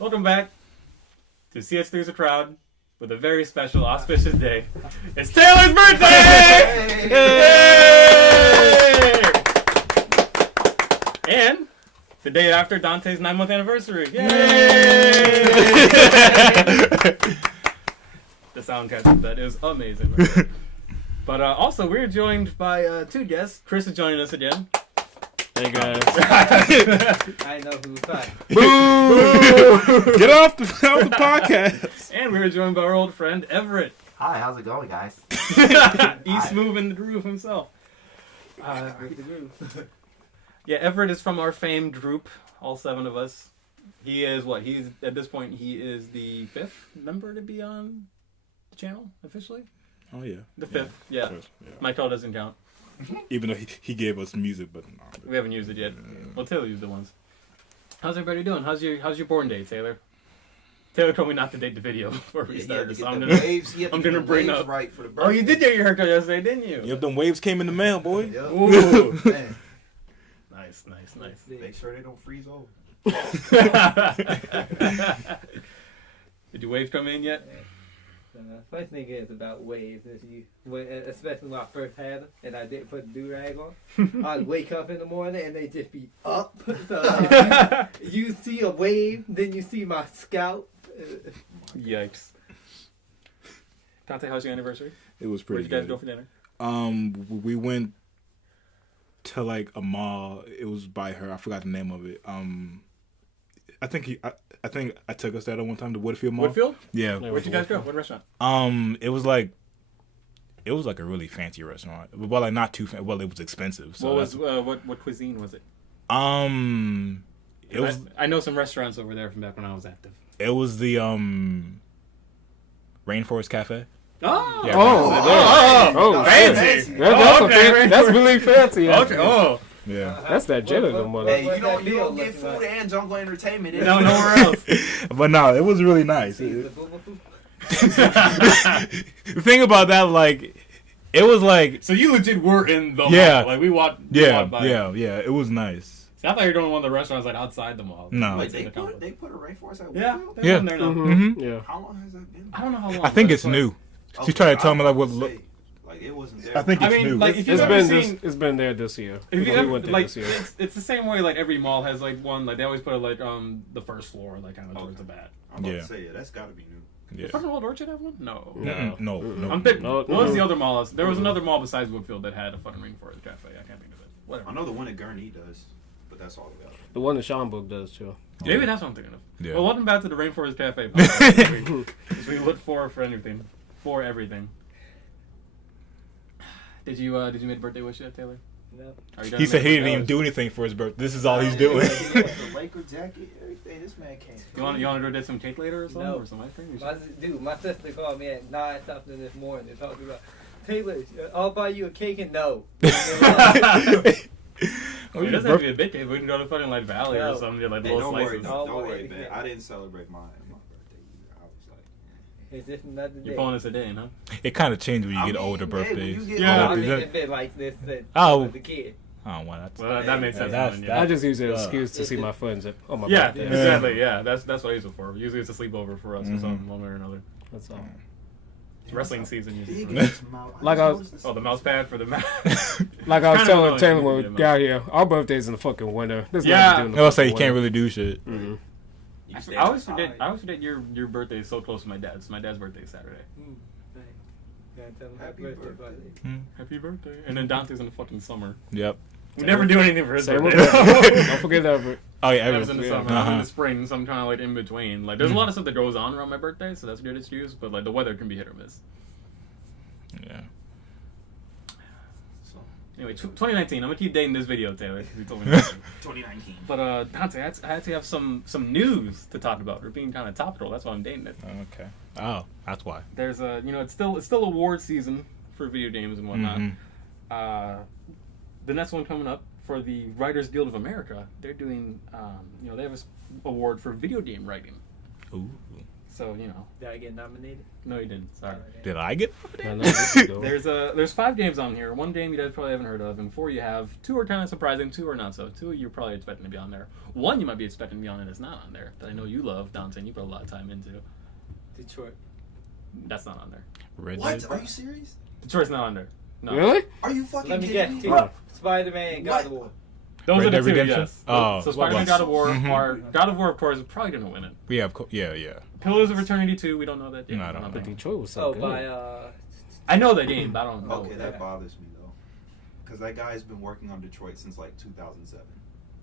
Welcome back to CX3's a Crowd with a very special, auspicious day. It's Taylor's birthday! Yay! And the day after Dante's 9-month anniversary. Yay! The sound test of that is amazing. But also, we're joined by two guests. Chris is joining us again. Hey guys. I know who's back. Boo! Get off the podcast. And we were joined by our old friend Everett. Hi, how's it going, guys? He's moving the groove himself. Yeah, Everett is from our famed group, all 7 of us. He is what? He's at this point he is the 5th member to be on the channel officially. Oh yeah. The 5th, yeah. My call doesn't count. Even though he gave us music, but no. We haven't used it yet. Well, Taylor used the ones. How's everybody doing? How's your born day, Taylor? Taylor told me not to date the video before we started, so I'm gonna bring up. Right for the birthday. Oh, you did get your haircut yesterday, didn't you? Yep, them waves came in the mail, boy. Yep. Ooh. Man, Nice. make sure they don't freeze over. Did your waves come in yet? First thing is about waves is especially when I first had them and I didn't put the do-rag on. I'd wake up in the morning and they just be up. So you see a wave, then you see my scalp. Yikes. Dante, how's your anniversary? It was pretty Where'd you guys good. go for dinner? We went to like a mall. It was by her. I forgot the name of it. I think I took us there one time to Woodfield Mall. Woodfield? Yeah. Where'd you guys go? What restaurant? It was like a really fancy restaurant. Well, like not too fancy. Well, it was expensive. So what cuisine was it? It was. I know some restaurants over there from back when I was active. It was the Rainforest Cafe. Oh, Yeah, fancy. That's really fancy. Okay. Oh, Yeah. That's that janitor money. Hey, you don't get food and jungle entertainment. no, nowhere else. But no, it was really nice. See, the boo-boo-boo. The thing about that, like, it was like, So you legit were in the Yeah. mall. Like we walked. yeah, by. yeah, it was nice. See, I thought you were doing one of the restaurants like outside the mall. No. Wait, they put a rainforest at Yeah, Woodfield? they're in there now. Mm-hmm. Yeah. How long has that been? I don't know how long. I think but it's like- new. She's trying to tell me like what look. Like it wasn't there. I think it's I mean, new. like, if you've It's ever been seen, it's been there this year. if you We ever, went there like, this year. it's the same way. Like every mall has like one. Like they always put it like the first floor, like kind of towards the back. I'm about Yeah. to say that's got to be new. Yeah. Does fucking Old Orchard have one? No. No. I'm thinking. No, What was no. the other mall? There was another mall besides Woodfield that had a fucking Rainforest Cafe. I can't think of it. Whatever. I know the one at Gurney does, but that's all they got. The one in Schaumburg does too. Maybe that's what I'm thinking of. Yeah. Well, welcome back to the Rainforest Cafe podcast. we look for anything, for everything. Did you make a birthday wish yet, Taylor? No. Are you done He said he making didn't even birthday do anything for his birthday. This is all he's doing. The Laker jacket, everything. This man can't. wish? You want to go get some cake later or something, No. or some ice cream? You should- My sister called me at 9 something this morning and talked about, Taylor, I'll buy you a cake and no. I mean, it doesn't have to be a big cake. We can go to fucking like Valley or No. something. Get like Hey, little don't worry, slices. don't worry, man. I didn't celebrate my birthday either. I was like, It's just another day. You're pulling us a day, huh? It kind of changed when you I get mean, older yeah, when birthdays. you get Yeah. I Is mean, that- it's been like this since Oh. I was a kid. Oh, well, that's Well, that makes sense. that's- then, that- I yeah. just use it as an excuse to see my friends on my Yeah, birthday. exactly. Yeah, that's what I use it for. Usually it's a sleepover for us or something, one way or another. That's all. It's wrestling season usually. big ass mouth. Like I was- Oh, the mouse pad for the mouse. Like I was Kinda telling annoying. Taylor when Yeah, we got here, our birthday's in the fucking winter. There's Yeah. nothing to do in the I'll say you fucking can't winter. really do shit. Mhm. I always forget your birthday is so close to my dad's. My dad's birthday is Saturday. Gotta tell him Happy happy birthday. birthday. Happy birthday. And then Dante's in the fucking summer. Yep. We never do anything for his Same with birthday. Don't forget Everett. Oh yeah, That was in the everything. summer. I'm in Uh-huh. the spring, so I'm kind of like in between. Like, there's a lot of stuff that goes on around my birthday, so that's a good excuse. But like, the weather can be hit or miss. Yeah. So, Anyway, 2019. I'm gonna keep dating this video, Taylor. 'Cause you told me not to. 2019. But Dante, I actually have some news to talk about. We're being kind of topical. That's why I'm dating it. Okay. Oh, that's why. There's a, it's still award season for video games and whatnot. Mhm. The next one coming up for the Writers Guild of America, they're doing, they have an award for video game writing. Ooh. So you know, Did I get nominated? no, you didn't. Sorry. Did I get? I know this is dope. There's 5 games on here. 1 game you guys probably haven't heard of, and 4 you have. 2 are kind of surprising. 2 are not so. 2 you're probably expecting to be on there. 1 you might be expecting to be on, and it's not on there. That I know you love, Dante. And you put a lot of time into. Detroit. That's not on there. Red What? Dead? Are you serious? Detroit's not on there. No. Really? Are you fucking Let me kidding guess. me? What? Spider-Man, God of War. Those Red are the Dead 2, Redemption? yes. Oh. So Spider-Man, Yes. God of War, Mhm. are God of War, of course, is probably gonna win it. Yeah, of course. Yeah. Pillars of Eternity 2, we don't know that yet. No, I don't know. But Detroit was so Oh, good. by I know that game, but I don't know. Okay, that bothers me though, because that guy's been working on Detroit since like 2007.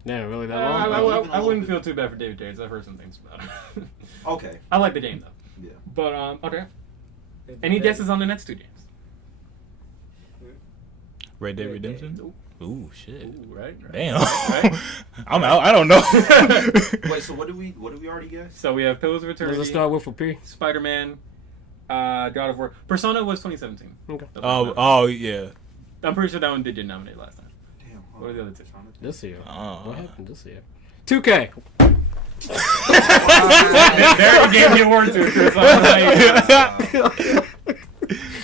Yeah, really that I, long? I, Even a I little wouldn't bit. feel too bad for David Yates. I've heard some things about it. Okay. I like the game though. Yeah. But okay. Any guesses on the next 2 games? Red Dead Red Redemption. Nope. Ooh, shit. Ooh, right. Damn. Right. I'm out. I don't know. Wait, so what did we already guess? So we have Pillars of Does Eternity, it start with a P? Spider-Man, God of War. Persona was 2017. Okay. Oh, yeah. I'm pretty sure that one did get nominated last time. Damn. What are the other 2? This year. Oh. What happened this year? 2K. There you gave the award to, Chris.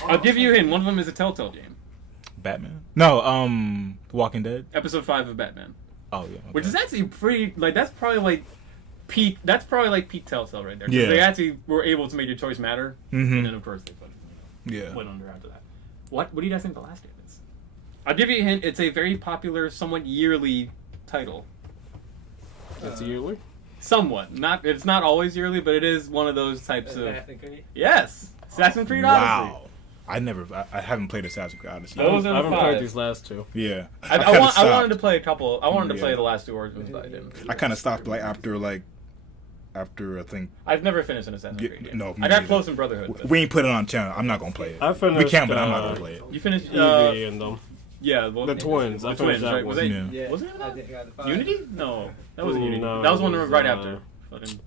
I'll give you a hint. One of them is a Telltale game. Batman? No, Walking Dead. Episode 5 of Batman. Oh, yeah. Okay. Which is actually pretty, like, that's probably like peak Telltale right there. 'Cause Yeah. They actually were able to make your choice matter. And then, Mhm. of course, they put Yeah. went under after that. What do you guys think the last game is? I'll give you a hint. It's a very popular, somewhat yearly title. It's yearly. Somewhat. It's not always yearly, but it is one of those types of... Assassin's Creed. Yes! Assassin's Creed Odyssey. Wow. I haven't played Assassin's Creed Odyssey. Those are the I haven't 5. played these last 2. Yeah. I kinda wanted to stopped. play a couple. I wanted to play Yeah. the last 2 Origins, but I didn't. I kind of stopped after I think I've never finished an Assassin's Yeah, Creed game. no, me I got neither. close in Brotherhood. but- we ain't put it on channel. I'm not gonna play it. I finished. We can, but I'm not gonna play it. You finished Evie and them. yeah, well, The twins. I The finished twins, that right? Was one. it Yeah. Yeah. Was it I think I got the 5. Unity? No, that wasn't Unity. No, That was one it was, right after. Fucking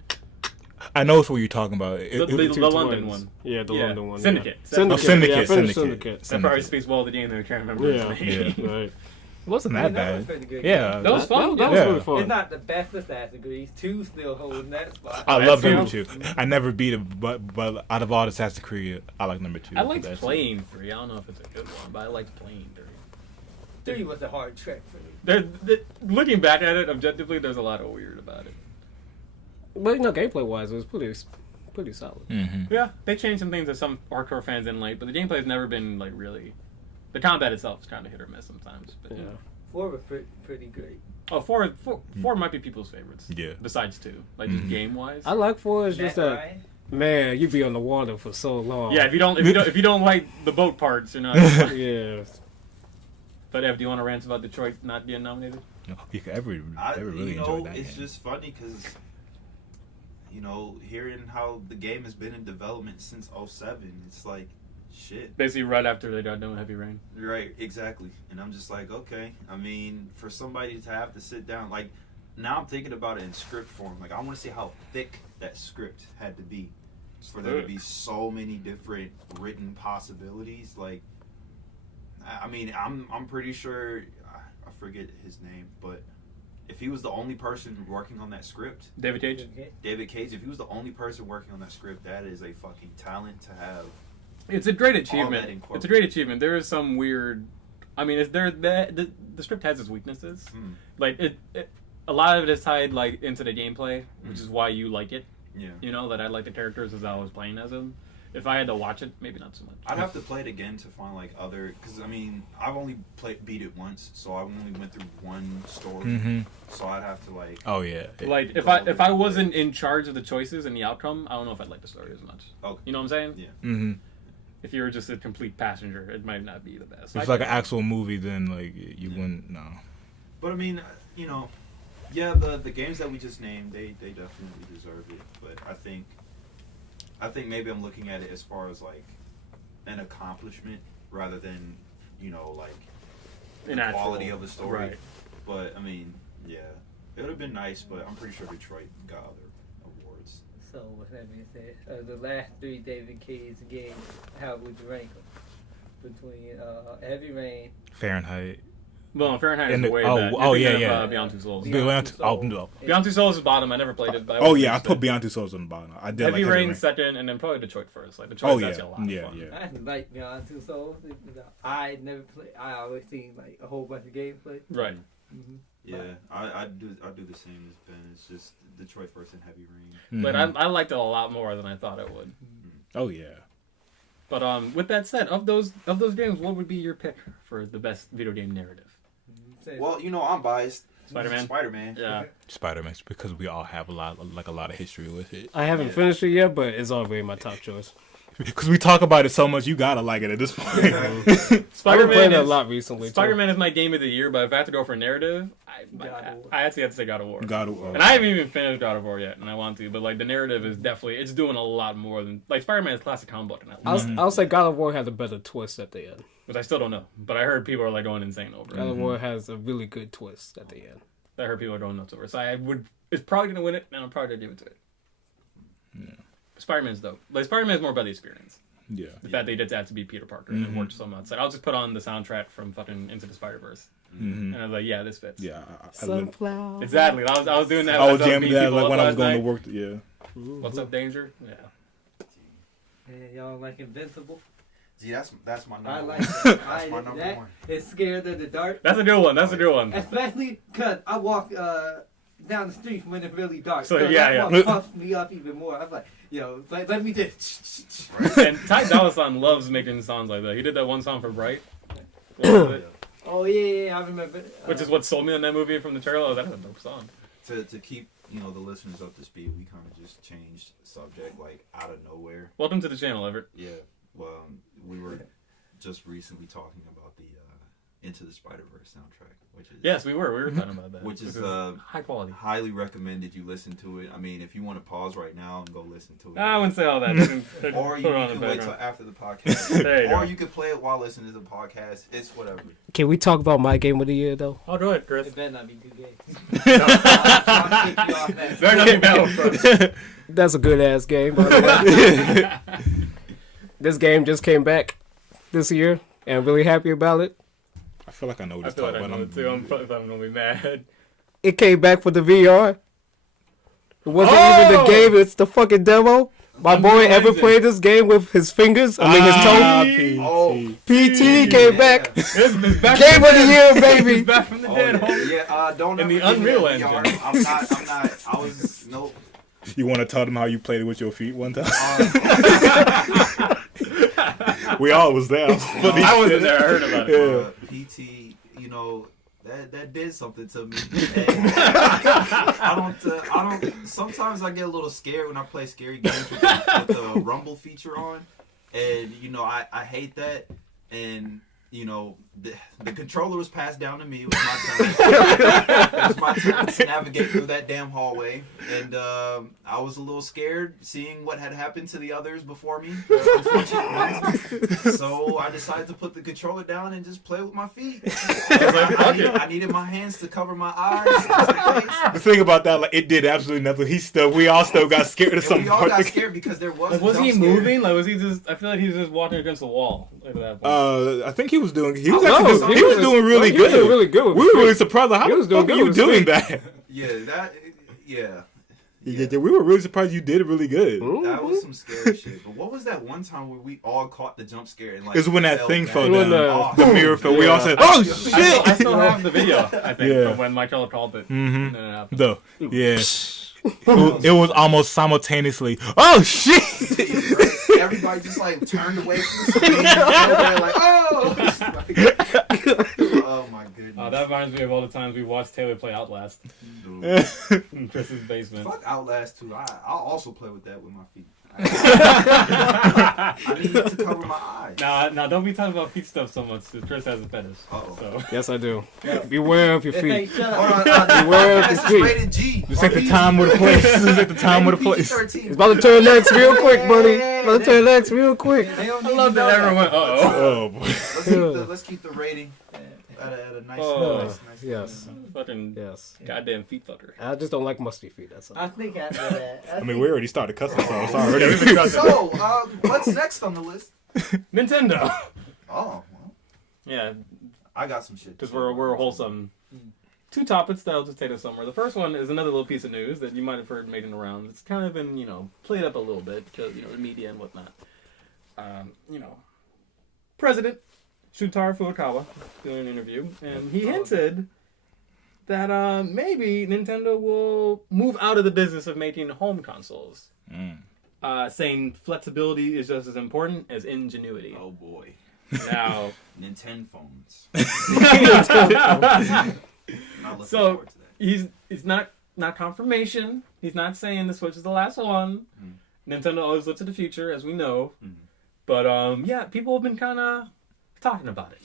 I know it's what you're talking about. The Two London twins. one. Yeah, the Yeah. London one. Syndicate. Yeah. Syndicate. Syndicate. Oh, Yeah, I finished Syndicate. That probably speaks well of the game that I can't remember. Yeah, its name. yeah, right. It wasn't that That was bad. pretty good. Yeah, That was fun. That was Yeah. really fun. It's not the best Assassin's Creed. 2 still holding that spot. I That's love true. number 2. I never beat it, but out of all the Assassin's Creed, I like number 2. I liked That's- playing 3. I don't know if it's a good one, but I liked playing 3. 3 was a hard track for me. Looking back at it objectively, there's a lot of weird about it. But gameplay wise, it was pretty solid. Mhm. Yeah, they changed some things that some hardcore fans didn't like, but the gameplay has never been like really. The combat itself is kind of hit or miss sometimes. But, Yeah. 4 was pretty great. Oh, four might be people's favorites. Yeah. Besides 2, like just game wise. I like 4. It's just Matt that Ryan? man, you be on the water for so long. Yeah, if you don't like the boat parts, you're not. Yeah. But Ev, do you want to rant about Detroit not being nominated? You could ever really you enjoy know, that it's game. just funny because, you know, hearing how the game has been in development since 07, it's like, shit. Basically, right after they got done with Heavy Rain. Right, exactly. And I'm just like, okay. I mean, for somebody to have to sit down, like, now I'm thinking about it in script form. Like, I want to see how thick that script had to be for there to be so many different written possibilities. Like, I mean, I'm pretty sure, I forget his name, but if he was the only person working on that script, David Cage. David Cage, if he was the only person working on that script, that is a fucking talent to have. It's a great All achievement. that incorporated. It's a great achievement. There is some weird. I mean, is there the script has its weaknesses. Like a lot of it is tied like into the gameplay, which is why you like it. Yeah. You know that I like the characters as I was playing as them. If I had to watch it, maybe not so much. I'd have to play it again to find like other, because I mean I've only beat it once, so I only went through one story, Mhm. so I'd have to like. Oh yeah. Like if I wasn't in charge of the choices and the outcome, I don't know if I'd like the story as much. Okay. You know what I'm saying? Yeah. Mm-hmm. If you were just a complete passenger, it might not be the best. If it's like an actual movie, then like you wouldn't. No. But I mean, you know, yeah, the games that we just named, they definitely deserve it. But I think maybe I'm looking at it as far as like an accomplishment rather than, you know, like An the actual- quality of the story. right. But I mean, yeah, it would have been nice, but I'm pretty sure Detroit got other awards. So with that being said, the last 3 David Cage games, how would you rank them? Between Heavy Rain, Fahrenheit. Well, Fahrenheit is And the- way oh, bad. oh, You're yeah, thinking yeah. of, Beyond Two Souls. No. Beyond Two Souls is bottom. I never played it. But Oh yeah, I finished put it. Beyond Two Souls on the bottom. I did Heavy like Rain second, and then probably Detroit first. Like Detroit's Oh yeah, actually a lot of yeah, fun. yeah. I like Beyond Two Souls. I never play. I always seen like a whole bunch of gameplay. Right. Mm-hmm. Yeah, I do the same as Ben. It's just Detroit first and Heavy Rain. But Mhm. I liked it a lot more than I thought it would. Oh yeah. But with that said, of those games, what would be your pick for the best video game narrative? Well, I'm biased. Spider-Man? Spider-Man. Yeah. Spider-Man, because we all have a lot of history with it. I haven't finished it yet, but it's already my top choice. Because we talk about it so much, you gotta like it at this point. I've been Spider-Man playing it a is, lot recently. Spider-Man is my game of the year, but if I have to go for narrative, God of War. I actually have to say God of War. God of War. And I haven't even finished God of War yet, and I want to. But like the narrative is definitely it's doing a lot more than like Spider-Man is classic comic book, and I love it, I'll say God of War has a better twist at the end. which I still don't know. But I heard people are like going insane over God it. of War has a really good twist at the end. I heard people are going nuts over it. So it's probably gonna win it, and I'm probably gonna give it to it. Yeah. Spider-Man's dope. Like Spider-Man's more about the experience. Yeah. The fact that he did that to be Peter Parker and it worked so much. Like, I'll just put on the soundtrack from fucking Into the Spider-Verse, Mm-hmm. and I was like, yeah, this fits. Yeah. Sunflower. Exactly. I was doing that. I was as jamming beating that people like up when I was last going to night. work. Yeah. What's up, Danger? Yeah. Man, y'all like Invincible? Gee, that's my number I one. like That's I, my number that one. is Scared of the Dark. That's a good one. That's a good one. Especially because I walk down the street when it's really dark. So, So yeah, that yeah. one puffs me up even more. I'm like, let me just. And Ty Dolla $ign loves making songs like that. He did that one song for Bright. What was it? Oh yeah, I remember. Which is what sold me on that movie from the trailer. That was a dope song. To keep the listeners up to speed, we kind of just changed subject like out of nowhere. Welcome to the channel, Everett. Yeah. Well, we were just recently talking about the Into the Spider-Verse soundtrack, which is Yes, we were talking about that. which is high quality. highly recommended you listen to it. I mean, if you want to pause right now and go listen to it, I wouldn't say all that. You can or put you it on the can wait till background. after the podcast, There you or go. you can play it while listening to the podcast. It's whatever. Can we talk about my game of the year though? Oh, go ahead, Chris. It better not be good games. I'll kick you off that. Better not be Battlefront. That's a good ass game, by the way. This game just came back this year, and I'm really happy about it. I feel like I know what I it's feel like talking I know about. it too. I'm gonna be mad. It came back for the VR. It wasn't even the game; it's the fucking demo. My boy ever played this game with his fingers? I mean, his toe. Oh, PT came back. It's back Game from of the year, It's baby. back from the dead, homie. yeah. Don't In ever the give me Unreal that Engine. VR. I'm not. I was nope. You want to tell them how you played it with your feet one time? We all was there. Funny I wasn't shit. there. I heard about it. Yeah. PT, that did something to me. And I don't. Sometimes I get a little scared when I play scary games with the rumble feature on, and I hate that. And the controller was passed down to me. It was my turn. It was my turn to navigate through that damn hallway, and I was a little scared seeing what had happened to the others before me. Unfortunately. So I decided to put the controller down and just play with my feet. I needed my hands to cover my eyes. The thing about that, like, it did absolutely nothing. We all still got scared of And something. we all got scared because there was. Like, a was he jump scare. moving? Like, was he just? I feel like he was just walking against the wall. Like that point. I think he was doing. He was No, actually. He was doing really He was good. doing really good. With We his were really feet. surprised. Like, how He the was doing fuck are good you with his doing feet. that? Yeah. Yeah, we were really surprised you did it really good. That was some scary shit. But what was that one time where we all caught the jump scare and like? It's when that thing fell When down. the- The mirror fell. We all said, Yeah. "Oh I shit!" still have the video. I think Yeah. from when Michael called it. Mhm. And then it happened. Though, yeah, it was almost simultaneously. Oh shit! Everybody just like turned away from the screen. They're like, oh my goodness. That reminds me of all the times we watched Taylor play Outlast Dude. in Chris's basement. Fuck Outlast 2. I'll also play with that with my feet. I need to cover my eyes. Nah, don't be talking about feet stuff so much. 'Cause Chris has a fetish. Uh-oh. So. Yes, I do. Beware of your Hey, feet. shut Hold up. on, Beware of this the is feet. rated G. Just at the time or the place. Just at the time or the place. PG-13. It's about to turn legs real quick, buddy. About to turn legs real quick. They don't I need love to know that everyone went, uh-oh. Oh boy. Let's keep the rating at a nice, Oh, nice. Yes. Fucking Yes. goddamn feet fucker. I just don't like musty feet. That's all. I think after that. I mean, we already started cussing, so it's Yeah, already. we've been cussing. So, what's next on the list? Nintendo. Oh, well, Yeah, I got some shit. Because we're wholesome. Two topics that'll just take us somewhere. The first one is another little piece of news that you might have heard made in the rounds. It's kind of been, played up a little bit because, the media and whatnot. President Shutaro Furukawa doing an interview, and he hinted that maybe Nintendo will move out of the business of making home consoles. Saying flexibility is just as important as ingenuity. Oh boy. Now, Nintendo phones. Not looking so forward to that. it's not confirmation. He's not saying the Switch is the last one. Nintendo always looks at the future, as we know. But people have been kind of talking about it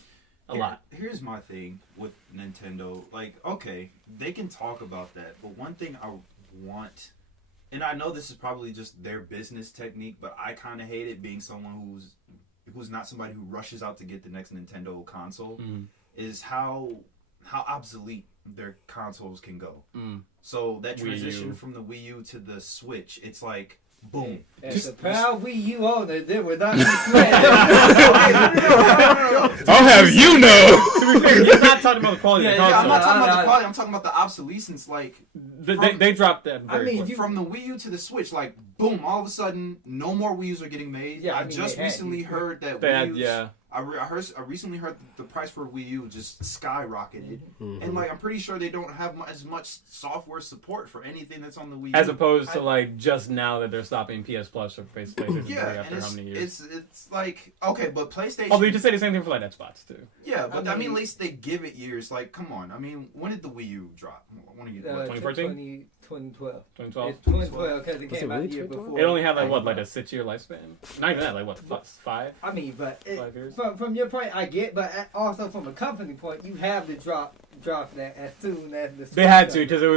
a lot. Here's my thing with Nintendo. Like, okay, they can talk about that, but one thing I want, and I know this is probably just their business technique, but I kind of hate it being someone who's not somebody who rushes out to get the next Nintendo console, is how obsolete their consoles can go. So that transition from the Wii U to the Switch, it's like, boom. As a proud Wii U owner, they were not I'll have you know. To be fair, you're not talking about the quality of the console. I'm not talking about the quality. I'm talking about the obsolescence. Like, They dropped that very quick. from the Wii U to the Switch, like, boom, all of a sudden, no more Wii U's are getting made. Yeah, I just recently heard that They had, Wii U's... yeah. I recently heard the price for Wii U just skyrocketed, and like I'm pretty sure they don't have as much software support for anything that's on the Wii U. As opposed to like just now that they're stopping PS Plus or PlayStation 3 after how many years? It's like, okay, but PlayStation. Although you just say the same thing for like Xbox too. Yeah, but I mean, at least they give it years. Like, come on. I mean, when did the Wii U drop? When are you? 2014? 2012. 2012. It's 2012 because it Was came it out really the year 2012? before. It only had like a 6-year lifespan. Not even that, like what, 5? I mean, but 5 years. from your point, I get, but also from a company point, you have to drop that as soon as the. They had to because it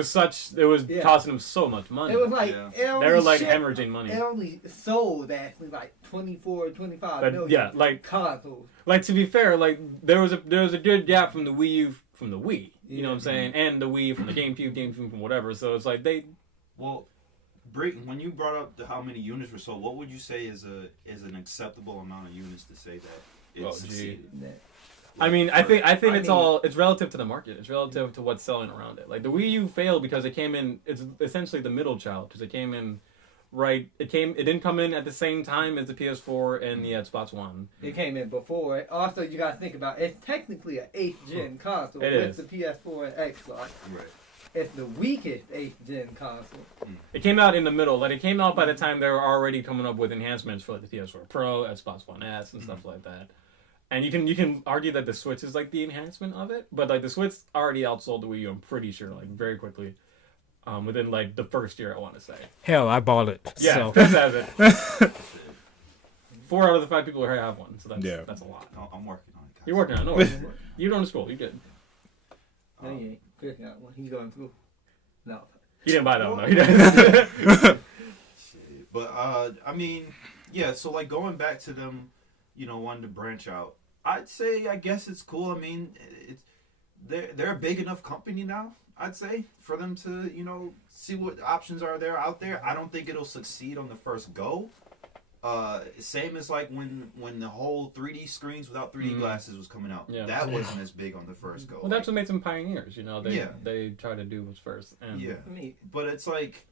was Yeah. costing them so much money. It was like Yeah. it only They were like shipped- hemorrhaging money. It only sold actually like 24, 25 million. Yeah, like consoles. Like to be fair, like there was a good gap from the Wii U from the Wii. You know what I'm Yeah. saying? And the Wii from the GameCube from whatever. So it's like they. Well, when you brought up how many units were sold, what would you say is an acceptable amount of units to say that it succeeded? I mean, I think I mean- it's relative to the market. It's relative to what's selling around it. Like the Wii U failed because it came in. It's essentially the middle child because it came in. Right, it didn't come in at the same time as the PS4 and the Xbox One. It came in before it. Also, you got to think about it's technically an 8th gen console It with is. the PS4 and Xbox. Right. It's the weakest 8th gen console. It came out in the middle. Like it came out by the time they were already coming up with enhancements for like the PS4 Pro, Xbox One S, and stuff like that. And you can argue that the Switch is like the enhancement of it, but like the Switch already outsold the Wii U. I'm pretty sure, like very quickly, within like the first year. I want to say. Hell, I bought it. Yeah, So. Chris has it. 4 out of the 5 people here have one, so that's a lot. I'm working on it. Guys. You're working on it. No worries. You're going to school. You good. No, he ain't. Chris got one. He's going through. No. He didn't buy that one. No, he didn't. Shit. But I mean, yeah. So like going back to them, wanting to branch out. I'd say I guess it's cool. I mean, they're a big enough company now. I'd say for them to see what options are out there. I don't think it'll succeed on the first go. Same as like when the whole 3D screens without 3D glasses was coming out. Yeah. That wasn't as big on the first go. Well, that's what made them pioneers. Yeah. They try to do what's first. And Yeah. I mean, But it's like,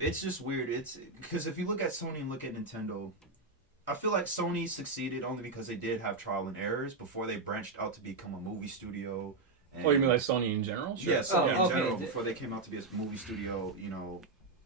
it's just weird. It's because if you look at Sony and look at Nintendo, I feel like Sony succeeded only because they did have trial and errors before they branched out to become a movie studio. And, Oh, you mean like Sony in general? Sure. Yeah, Sony Oh, in general, okay. before they came out to be a movie studio,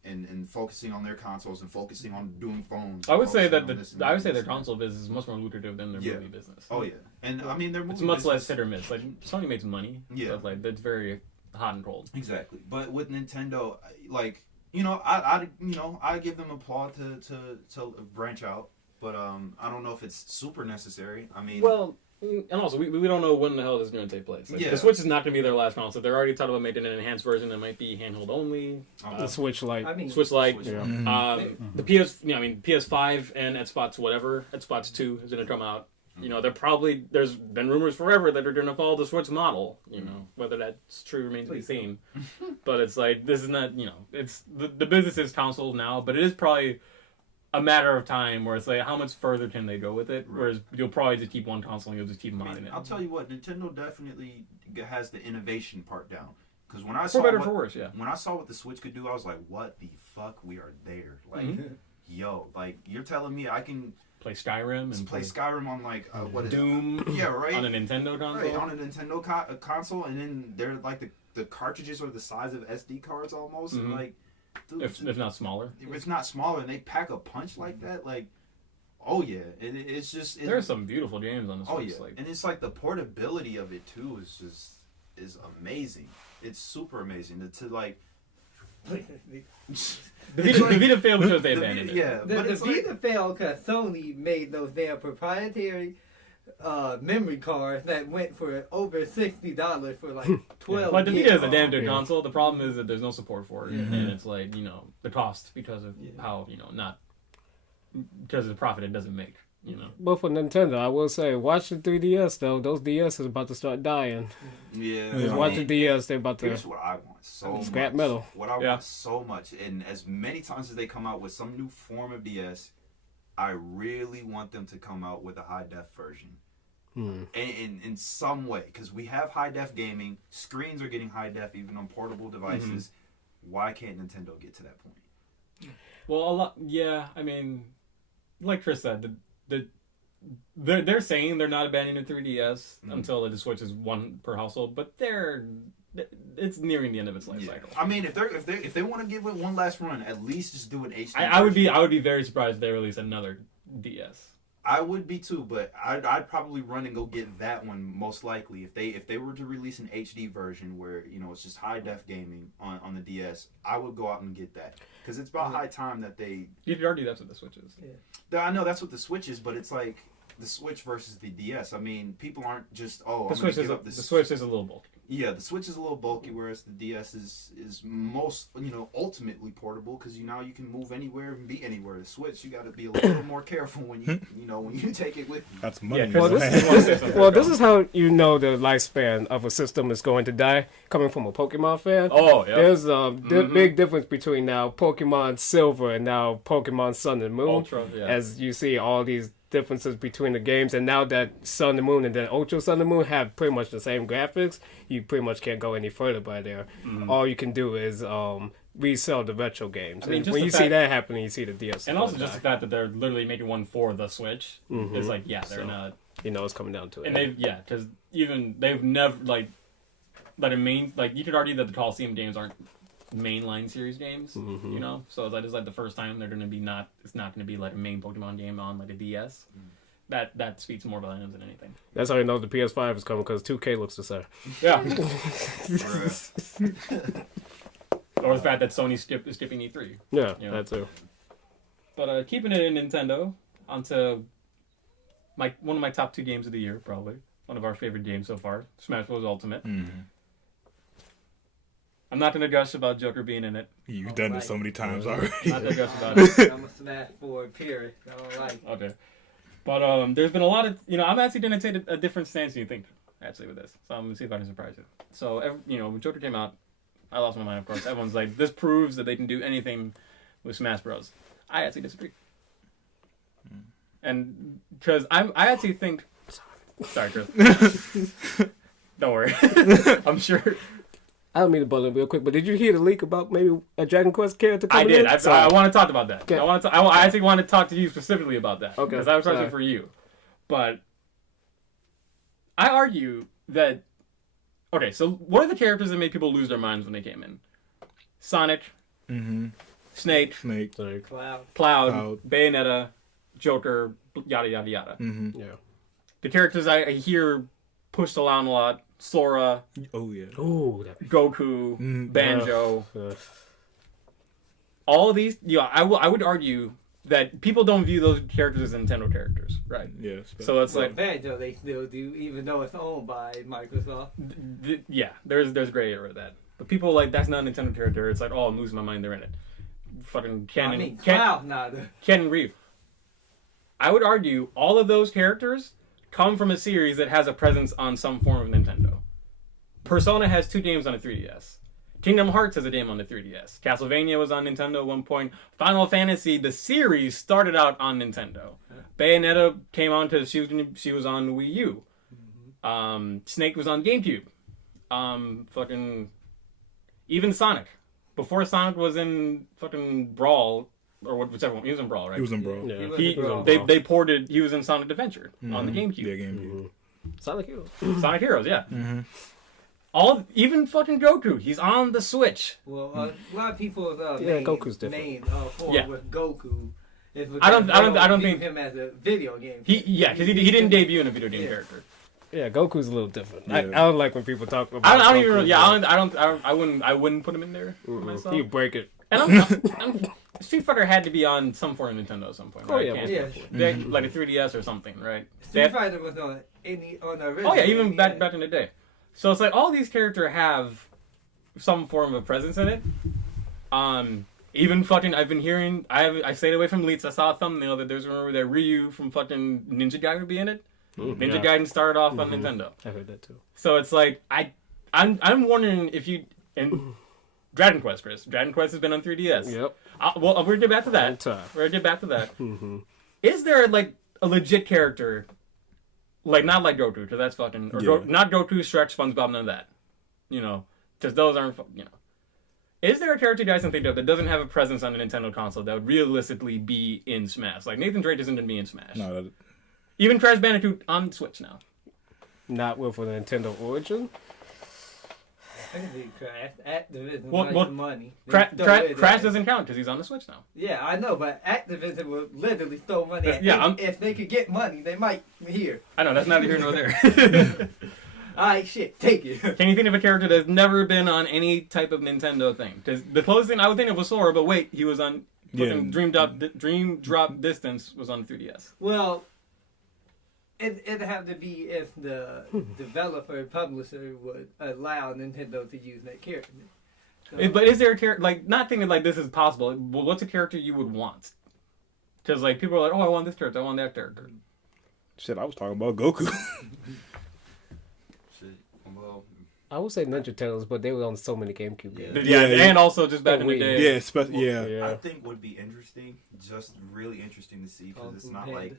and focusing on their consoles and focusing on doing phones. I would say focusing that on this and I would that say and their this and console business is much more lucrative than their Yeah. movie business. that. Oh yeah, and I mean their movie It's much less business- hit or miss. Like Sony makes money. Yeah. But like that's very hot and cold. Exactly, but with Nintendo, like I give them applaud to branch out, but I don't know if it's super necessary. I mean, Well, and also we don't know when the hell this is going to take place. Like, Yeah. The Switch is not going to be their last console. They're already talking about making an enhanced version that might be handheld only. The Switch Lite. I mean, Switch Lite. Switch. Yeah. The PS5 and Xbox whatever, Xbox 2 is going to come out. There's been rumors forever that they're going to follow the Switch model. Whether that's true remains to be seen. But it's like this is not. It's the business is consoles now, but it is probably a matter of time where it's like, how much further can they go with it? Whereas you'll probably just keep one console and you'll just keep modding it. I'll tell you what, Nintendo definitely has the innovation part down. Because when I For saw better or for worse, yeah. when I saw what the Switch could do, I was like, what the fuck? We are there. Like, yo, like, you're telling me I can Play Skyrim and play Skyrim on, like, what is Doom. it? Yeah, right? On a Nintendo console. Right, on a Nintendo console, and then they're, like, the cartridges are the size of SD cards almost. And, like, dude, if not smaller. if not smaller, and they pack a punch like that, like, oh, yeah. It's just... There's some beautiful games on the Switch. Oh, yeah. Like, And it's, like, the portability of it, too, is amazing. It's super amazing. To like... the Vita failed because they abandoned it. Yeah, The but it's like, Vita failed because Sony made those damn proprietary memory cards that went for over $60 for like 12 But the years. Vita is a damn good console. The problem is that there's no support for it, Yeah. and it's like, you know, the cost because of how, you know, not because of the profit it doesn't make. You know, But for Nintendo, I will say, watch the 3DS though. Those DS is about to start dying. yeah. Just I watch mean, the DS. They're about to. here's what I want so Scrap much. metal. What I Yeah. want so much, and as many times as they come out with some new form of DS, I really want them to come out with a high def version. In some way, because we have high def gaming, screens are getting high def even on portable devices. Why can't Nintendo get to that point? well, a lot. Yeah, I mean, like Chris said, they're saying they're not abandoning the 3DS until the Switch is one per household, but it's nearing the end of its life cycle. I mean, if they want to give it one last run, at least just do an HD. I would version. be very surprised if they release another DS. I would be too, but I'd probably run and go get that one most likely if they were to release an HD version where, you know, it's just high def gaming on the DS. I would go out and get that because it's about high time that they. You could argue that's what the Switch is. I know that's what the Switch is, but it's like the Switch versus the DS. I mean, people aren't just The I'm gonna Switch give is up the this. Switch is a little bulky. Yeah, the Switch is a little bulky, whereas the DS is most, you know, ultimately portable because now you can move anywhere and be anywhere. The Switch, you got to be a little more careful when you take it with you. That's money. Well, This is how you know the lifespan of a system is going to die. Coming from a Pokemon fan, Oh yeah. there's a big difference between now Pokemon Silver and now Pokemon Sun and Moon. Ultra, yeah. As you see all these differences between the games, and now that Sun and Moon and then Ultra Sun and Moon have pretty much the same graphics, you pretty much can't go any further by there. All you can do is resell the retro games. I mean, and just when the you see fact- that happening, you see the DS. And also just the fact that they're literally making one for the Switch is like, yeah, they're not. you know it's coming down to it. And because they've never like a main, like, you could argue that the Coliseum games aren't mainline series games, you know. So that is like the first time they're gonna be it's not gonna be like a main Pokemon game on like a DS. That speaks more volumes than anything. That's how you know the PS5 is coming, because 2K looks the same. Yeah. Or the fact that Sony is skipping E3. Yeah, Yeah. that too. But keeping it in Nintendo, onto one of my top 2 games of the year, probably. One of our favorite games so far, Smash Bros. Ultimate. I'm not going to gush about Joker being in it. You've done this so many times already. Not going to gush about it. I'm a Smash 4 period. I don't like it. Okay. But there's been a lot of, I'm actually going to take a different stance than you think, actually, with this. So I'm going to see if I can surprise you. So, when Joker came out, I lost my mind, of course. Everyone's like, this proves that they can do anything with Smash Bros. I actually disagree. And because I actually think... Sorry, Chris. Don't worry. I'm sure... I don't mean to button real quick, but did you hear the leak about maybe a Dragon Quest character I coming did. in? I want to talk about that. Okay. I actually want to talk to you specifically about that. Okay. Because I was talking Sorry. for you. But I argue that... Okay, so what are the characters that made people lose their minds when they came in? Sonic, Snake, Snake. Sorry. Cloud. Cloud, Bayonetta, Joker, yada, yada, yada. Yeah. The characters I hear pushed around a lot, Sora, Oh yeah. Ooh, that Goku, Banjo. uh, All of these, I would argue that people don't view those characters as Nintendo characters, right? Yeah. So it's like, Banjo they still do, even though it's owned by Microsoft. there's a gray area with that. But people like, that's not a Nintendo character. It's like, oh, I'm losing my mind. They're in it. Fucking Cloud neither. Ken and Reeve. I would argue all of those characters come from a series that has a presence on some form of Nintendo. Persona has 2 games on a 3DS. Kingdom Hearts is a game on the 3DS. Castlevania was on Nintendo at one point. Final Fantasy, the series, started out on Nintendo. Bayonetta came on to she was on Wii U. Snake was on GameCube. Fucking even Sonic. Before Sonic was in fucking Brawl or whichever one, he was in Brawl, right? He was in Brawl. Yeah. They ported. He was in Sonic Adventure on the GameCube. Yeah, GameCube. Sonic Heroes. Sonic Heroes, yeah. Even fucking Goku, he's on the Switch. Well, a lot of people's Goku's different. main form with Goku is because I don't view think him as a video game. Because he didn't debut in a video game character. Yeah, Goku's a little different. Yeah. I don't like when people talk about. I don't even. Goku, Yeah, but- I wouldn't put him in there myself. You break it. And Street Fighter had to be on some form of Nintendo at some point. Oh, Right? yeah, Can't- Yeah. like a 3DS or something, right? Street Fighter was on the original. Oh yeah, even NES. back in the day. So it's like all these characters have some form of presence in it. Even fucking, I've been hearing. I stayed away from leaks. I saw a thumbnail that there's a rumor that Ryu from fucking Ninja Gaiden would be in it. Ninja Gaiden started off on Nintendo. I heard that too. So it's like I'm wondering if you and Dragon Quest, Chris. Dragon Quest has been on 3DS. Yep. Well, we're gonna get back to that. Long time. We're gonna get back to that. Is there like a legit character, like not like Goku, because that's fucking, or Yeah. not Goku, Shrek, SpongeBob, none of that. You know, because those aren't. You know, is there a character you guys can think of that doesn't have a presence on the Nintendo console that would realistically be in Smash? Like Nathan Drake isn't gonna be in Smash. No, Even Crash Bandicoot on Switch now. Not with a Nintendo Origin. I can see Crash. Activision Well, makes well, money. They Crash throw it at- doesn't count because he's on the Switch now. Yeah, I know, but Activision will literally throw money at Yeah, if they could get money, they might here. I know that's neither here nor there. Alright, shit, take it. Can you think of a character that's never been on any type of Nintendo thing? Because the closest thing I would think of was Sora, but wait, he was on fucking Dream Drop Distance was on 3DS. Well, it'd have to be if the developer publisher would allow Nintendo to use that character. So, But is there a character, like, not thinking like this is possible, but what's a character you would want? Because, like, people are like, oh, I want this character, I want that character. shit, I was talking about Goku. Shit. Well, I would say Ninja Turtles, but they were on so many GameCube games. Yeah, Yeah. and also just back in the Wii. day. yeah. Yeah. I think would be interesting, just really interesting to see because it's not Panda. like.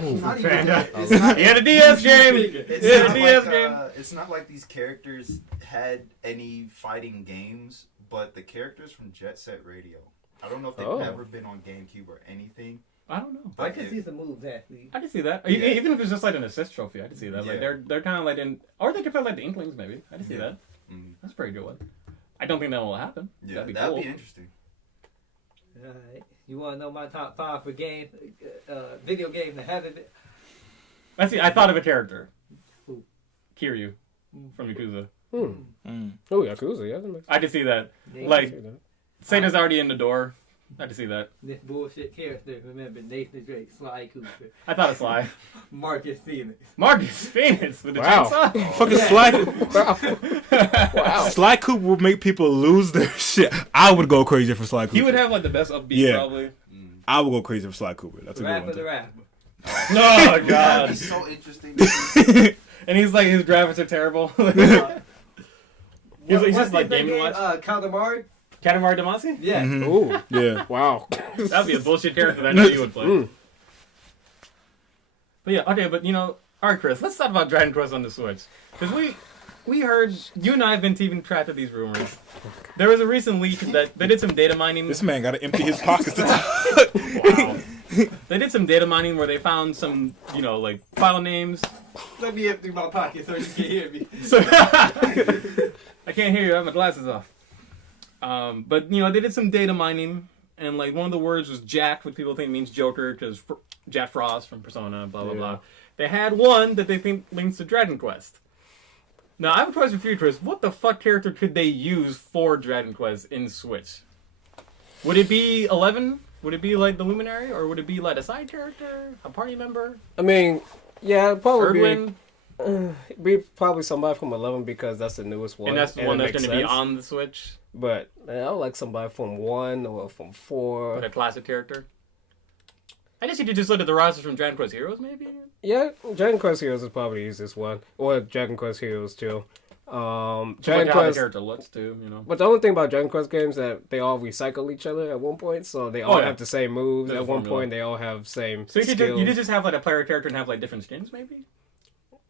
Ooh. Not even, Panda. it's not, He had a DS game! it's He had a not DS like, game! it's not like these characters had any fighting games, but the characters from Jet Set Radio. I don't know if they've Oh. ever been on GameCube or anything. I don't know. I But could see some moves actually. I can see that. Yeah. Even if it's just like an assist trophy, I can see that. Like Yeah. they're kind of like in, or they could play like the Inklings maybe. I can see Yeah. that. Mm. That's a pretty good one. I don't think that will happen. Yeah, That'd be cool. interesting. Alright. You want to know my top 5 for games, video games that haven't been? Let's see. I thought of a character. Who? Kiryu from Yakuza. Oh, Yakuza, yeah. I can see that. Nathan- Like, Sata's already in the door. I can see that. this bullshit character. Remember Nathan Drake, Sly Cooper, I thought of Sly. Marcus Phoenix. Marcus Phoenix with the Wow. chainsaw. Fucking Wow. Sly Cooper will make people lose their shit. I would go crazy for Sly Cooper. He would have like the best upbeat Yeah. probably. I would go crazy for Sly Cooper. That's a good Rapper one. the too. rapper. No, That'd God. be so interesting. To see. And he's like, his graphics are terrible. He's just like that Game game? & Watch. Katamari? Katamari Damacy? Yeah. Mhm. Ooh. Yeah. Wow. That'd be a bullshit character that you would play. But yeah, okay, but you know, alright, Chris, let's talk about Dragon Quest on the Switch. Because we heard, you and I have been keeping track of these rumors. There was a recent leak that they did some data mining. This man got to empty his pockets. Wow. They did some data mining where they found some, you know, like file names. Let me empty my pocket so you can hear me. So I can't hear you. I have my glasses off. But you know, they did some data mining, and like one of the words was Jack, which people think means Joker, because Jack Frost from Persona, blah blah Yeah. blah. They had one that they think links to Dragon Quest. Now I have a question for you, Chris. What the fuck character could they use for Dragon Quest in Switch? Would it be 11? Would it be like the Luminary, or would it be like a side character, a party member, I mean, yeah, it'd probably Erdwin? be probably somebody from 11 because that's the newest one. And that's the one it that's makes going to be sense. on the Switch, But I would like somebody from 1 or from 4. like a classic character. I guess you could just look at the rosters from Dragon Quest Heroes, maybe. Yeah, Dragon Quest Heroes is probably the easiest one. Or Dragon Quest Heroes 2. Dragon Dragon like how the Quest. character looks too, you know. But the only thing about Dragon Quest games is that they all recycle each other at one point, so they all yeah. have the same moves. There's At a one formula. point, they all have same So skills. you could just have like a player character and have like different skins, maybe.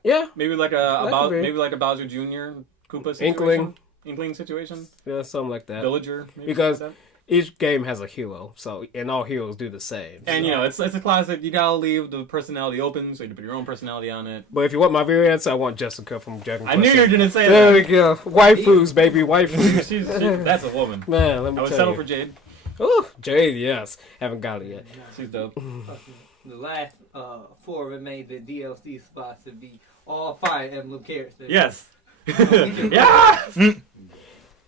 Yeah, Maybe like That could be. maybe like a Bowser Jr. Koopa situation. Inkling situation. yeah, something like that. Villager. Maybe Because like that. each game has a hero, and all heroes do the same. And so. you know, it's a classic. You gotta leave the personality open, so you can put your own personality on it. But if you want my real answer, I want Jessica from Dragon I Quest. knew you were gonna say There that. we go. Waifus, baby, waifus. That's a woman. Man, let me I would tell settle you. for Jade. Ooh, Jade, yes. Haven't got it yet. She's dope. The last 4 remaining DLC spots to be all Fire Emblem characters. Yes. can- Yeah.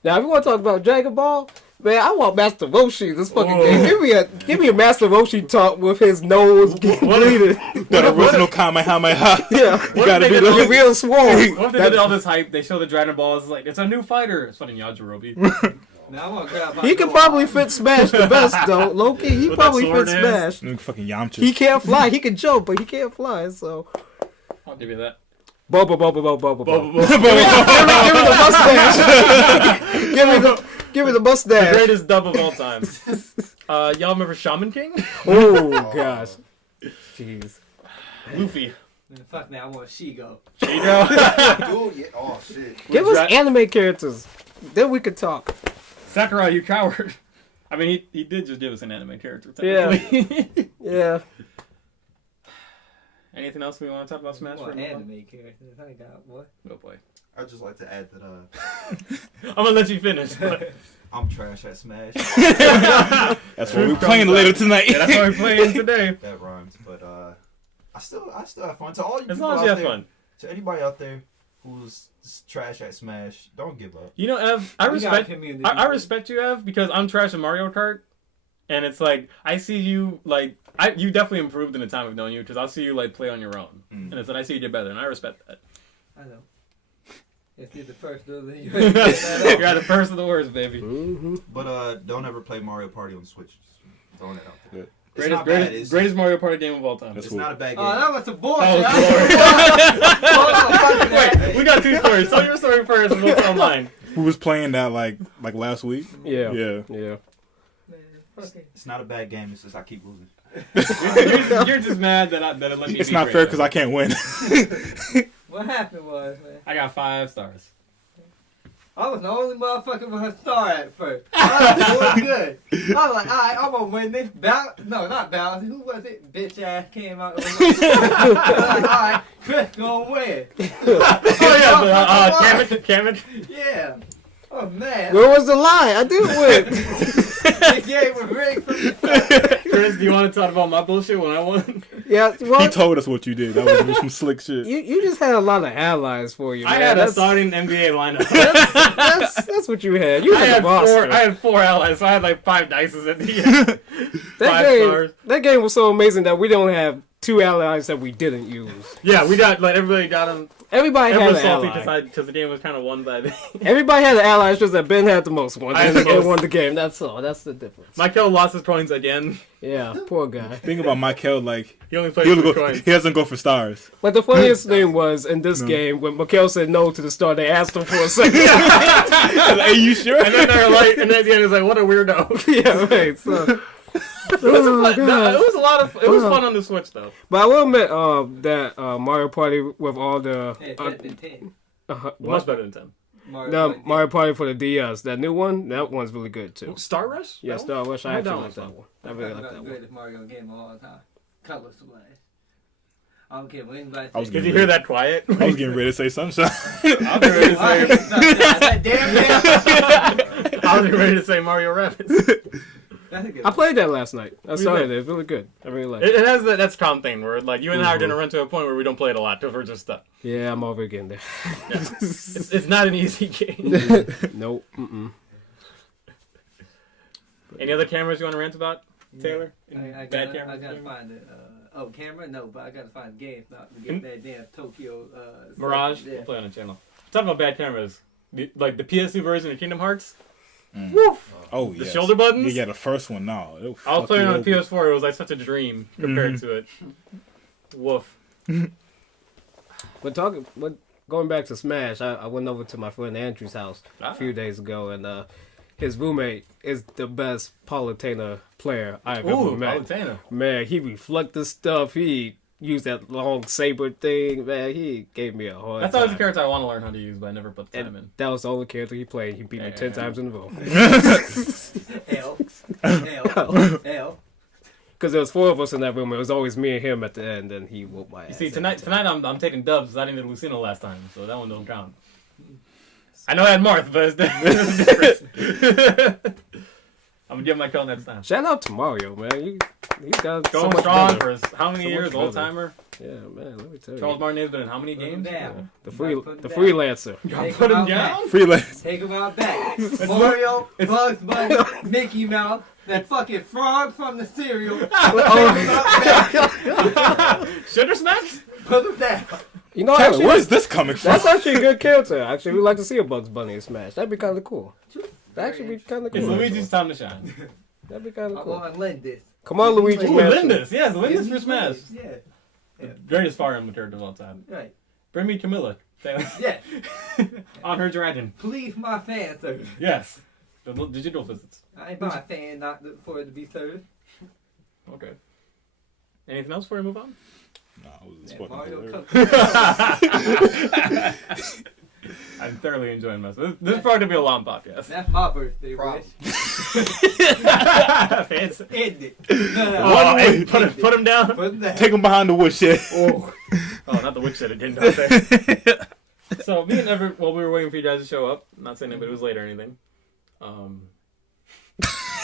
Now, if you want to talk about Dragon Ball, man, I want Master Roshi this fucking Whoa. game. Give me a Master Roshi talk with his nose getting What- bleeding. The original Kamehameha. Yeah. You gotta if they do did all He that. real swole. What if they did all this hype? They show the Dragon Ball as like it's a new fighter. It's fucking Yajirobe. Now I want to grab my He can door. probably fit Smash the best, though. Low-key, he With probably that sword fit in. Smash. Fucking Yamcha. He can't fly. He can jump, but he can't fly, so... I'll give you that. Boba. Boba, Give me the mustache. give me the the mustache. greatest dub of all time. Y'all remember Shaman King? Oh gosh. Jeez. Luffy. Man, fuck now, I want Shigo. Dude, yeah. Oh shit. Give us anime characters. Then we could talk. Sakurai, you coward. I mean, he did just give us an anime character. Yeah. technically. Yeah. Anything else we want to talk about Smash? What for a moment? anime characters? I got what? Oh boy. I'd just like to add that I'm gonna let you finish. But I'm trash at Smash. That's what we're playing later tonight. yeah, that's what we're playing today. That rhymes, but I still have fun. To all you As people long as out you have there, fun. to anybody out there who's trash at Smash, don't give up. You know, Ev, I We got respect. community. I respect you, Ev, because I'm trash at Mario Kart, and it's like I see you like you definitely improved in the time I've known you because I'll see you like play on your own, and it's like I see you get better, and I respect that. I know. If you're the first of the You're at the first of the worst, baby. Mm-hmm. But don't ever play Mario Party on Switch. Just throwing that out there. Good. It's not bad. It's Mario Party game of all time. That's it's cool. not a bad game. Oh, that was some bullshit. That I was Wait, we got 2 stories. Tell your story first, and we'll tell mine. Who was playing that like last week? Yeah. Yeah. Yeah. It's not a bad game. It's just I keep losing. You're just mad that it let me. It's be not great, fair though. because I can't win. What happened was, man, I got 5 stars. I was the only motherfucker with a star at first. I was doing good. I was like, alright, I'm gonna win this. No, not Balance. Who was it? Bitch ass came out. Alright, Chris gonna win. Oh yeah, Kamek. Yeah. Oh man. Where was the lie? I did win. This game was rigged from the Chris, do you want to talk about my bullshit when I won? Yeah. Well, He told us what you did. That was some slick shit. you just had a lot of allies for you. I Man. had a That's- starting NBA lineup. That's what you had. You I had had the roster. I had 4 allies, so I had like 5 dices at the end. That 5 game, stars. that game was so amazing that we don't have 2 allies that we didn't use. Yeah, we got like everybody got them. Everybody had Everyone's an salty ally. because the game was kind of won by the. Everybody had an ally. It's just that Ben had the most ones I had and the most. won the game. That's all. That's the difference. Michael lost his coins again. Yeah, poor guy. Think about Michael, like He only he, played doesn't 2 go, coins. he doesn't go for stars. But the funniest thing was in this game when Mikhail said no to the star, they asked him for a second. Are you sure? And then they're like, and then at the end it's like, what a weirdo. Yeah, right. So, oh, my It God. was a lot of. It was fun on the Switch though. But I will admit that Mario Party with all the Hey, better than 10. Much what? better than 10. Mario Party for the DS, that new one, that one's really good too. Star Rush? Yeah, That Star Wars. I I actually don't like that like one. I really like that the one. greatest Mario game of all time. Color Splash. I don't care what anybody I was says. Did you hear that quiet? I was getting ready to say sunshine. I was ready to I say. hate that damn I was ready to say Mario Rabbids. That's a good I played that last night. I started did? it. It's really good. I really like it. It has that's calm thing where like you and I are gonna run to a point where we don't play it a lot because we're just stuck. Yeah, I'm over getting there. It's not an easy game. Nope. Mm-mm. Any other cameras you want to rant about, Taylor? I Bad gotta cameras? find it. Camera? No, but I gotta find games not to get that damn Tokyo. Mirage. Yeah. We'll play on the channel. Talking about bad cameras, like the PS2 version of Kingdom Hearts. Oh The yes. shoulder buttons? Yeah, the first one. No, it'll I was fuck playing you on the over. PS4. It was like such a dream compared to it. Woof. But talking, but going back to Smash, I went over to my friend Andrew's house a few days ago, and his roommate is the best Palutena player I've ever met. Palutena. Man, he reflected stuff. He used that long saber thing. Man, he gave me a hard That's time. always a character I want to learn how to use, but I never put the time in. And that was the only character he played. He beat me 10 times in a row. L. Because there was 4 of us in that room. It was always me and him at the end, and he whooped my ass. You see, tonight I'm taking dubs because I didn't get Lucina last time, so that one don't count. I know I had Marth, but it's different. I'm gonna give my kill next time. Shout out to Mario, man. He's got so Going much strong better. for how many So years? much Old better. timer. Yeah, man. Let me tell Charles you. Martinet's been in how many Put him games? down. The Put him freelancer. Y'all put him down? Freelance. Take him out back. Mario, Bugs Bunny, Mickey Mouse, that fucking frog from the cereal. Sugar Smacks? Put him down. You know, Actually, where's this coming from? that's actually a good character. Actually, we'd like to see a Bugs Bunny in Smash. That'd be kind of cool. That'd actually be kind of It's cool. Luigi's time to shine. That'd be kind of I'm cool. on Lindis. Come on, Luigi. Ooh, Mansion. Lindis. Yes, Lindis for Smash. Yeah. The greatest Fire Emblem character of all time. Right. Bring me Camilla. Yeah. On her dragon. Please, my fan service. Yes. The digital visits. I ain't my fan not for it to be served. Okay. Anything else before we move on? Nah, it was Yeah, fucking Mario hilarious. Cup. I'm thoroughly enjoying myself. This is probably to be a long podcast. That's my birthday Problem. wish. Fancy. End it. Oh, hey, put him down. Put him down. Take him behind the woodshed. Oh, not the witch that it didn't out there. So me and Everett, while we were waiting for you guys to show up, not saying anybody was late or anything.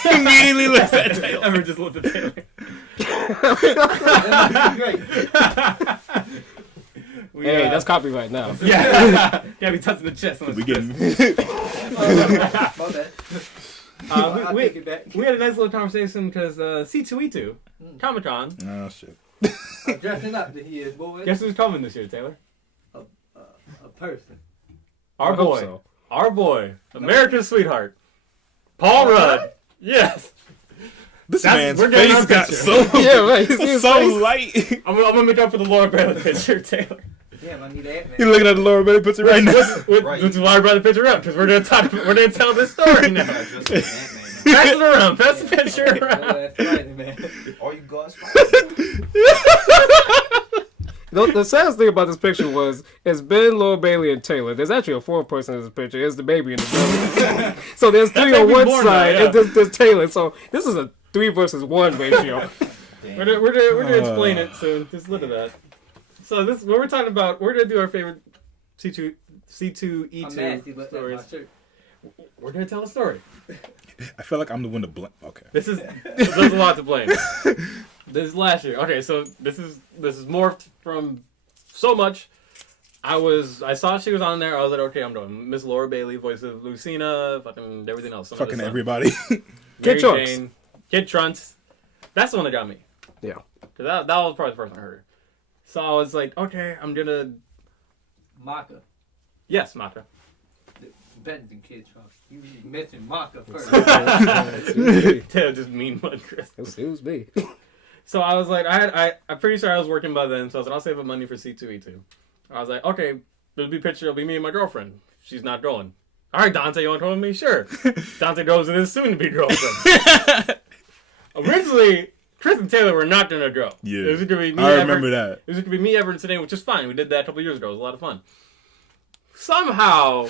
Immediately left that tail. Everett just looked at Taylor. That'd be great. Hey, that's copyright now. Yeah. Can't be touching the chest. Unless We getting My bad. I'll we take it back. had a nice little conversation because C2E2 Comic Con. oh shit. I'm dressing up to hear, boys. Guess who's coming this year, Taylor? A person. Our I hope boy, so. our boy, America's sweetheart, Paul Rudd. Yes. This That's- man's we're getting face our got picture. so Yeah, right. You see his so face? light. I'm gonna make up for the Laura Bailey picture, Taylor. Damn, I need that, You're man. looking at the lower belly picture right now. Right. Which is why I brought the picture up because we're gonna tell this story now. Just Ant-Man, Pass it around. Pass the picture around. That's right, man. man. All you guys. The saddest thing about this picture was it's Ben, Laura Bailey, and Taylor. There's actually a 4th person in this picture. It's the baby in the middle. So there's 3 on baby one born side, now, yeah. and there's Taylor. So this is a 3 versus 1 ratio. We're gonna explain it soon. Just look at that. So this what we're talking about. We're gonna do our favorite I'm C2E2 nasty, look at my stories. shirt. We're gonna tell a story. I feel like I'm the one to blame. Okay. There's a lot to blame. This is last year. Okay, so this is morphed from so much. I saw she was on there. I was like, okay, I'm doing Miss Laura Bailey, voice of Lucina, fucking everything else. Some of Fucking this stuff. everybody. Mary Trunks. Jane, Kid Trunks. That's the one that got me. Yeah. 'Cause that was probably the first one I heard. So I was like, okay, I'm gonna Maka. yes, Maka. Better than Kid Trump. You mentioned Maka first. Taylor just mean mud, Chris. It was me. So I was like, I'm pretty sure I was working by then. So I was like, I'll save up money for C2E2. I was like, okay, it'll be me and my girlfriend. She's not going. All right, Dante, you want to go with me? Sure. Dante goes with his soon-to-be girlfriend. Originally, Chris and Taylor were not gonna go. Yeah. It was gonna be me. I Everett. remember that. It was gonna be me, Everett, and today, which is fine. We did that a couple years ago. It was a lot of fun. Somehow,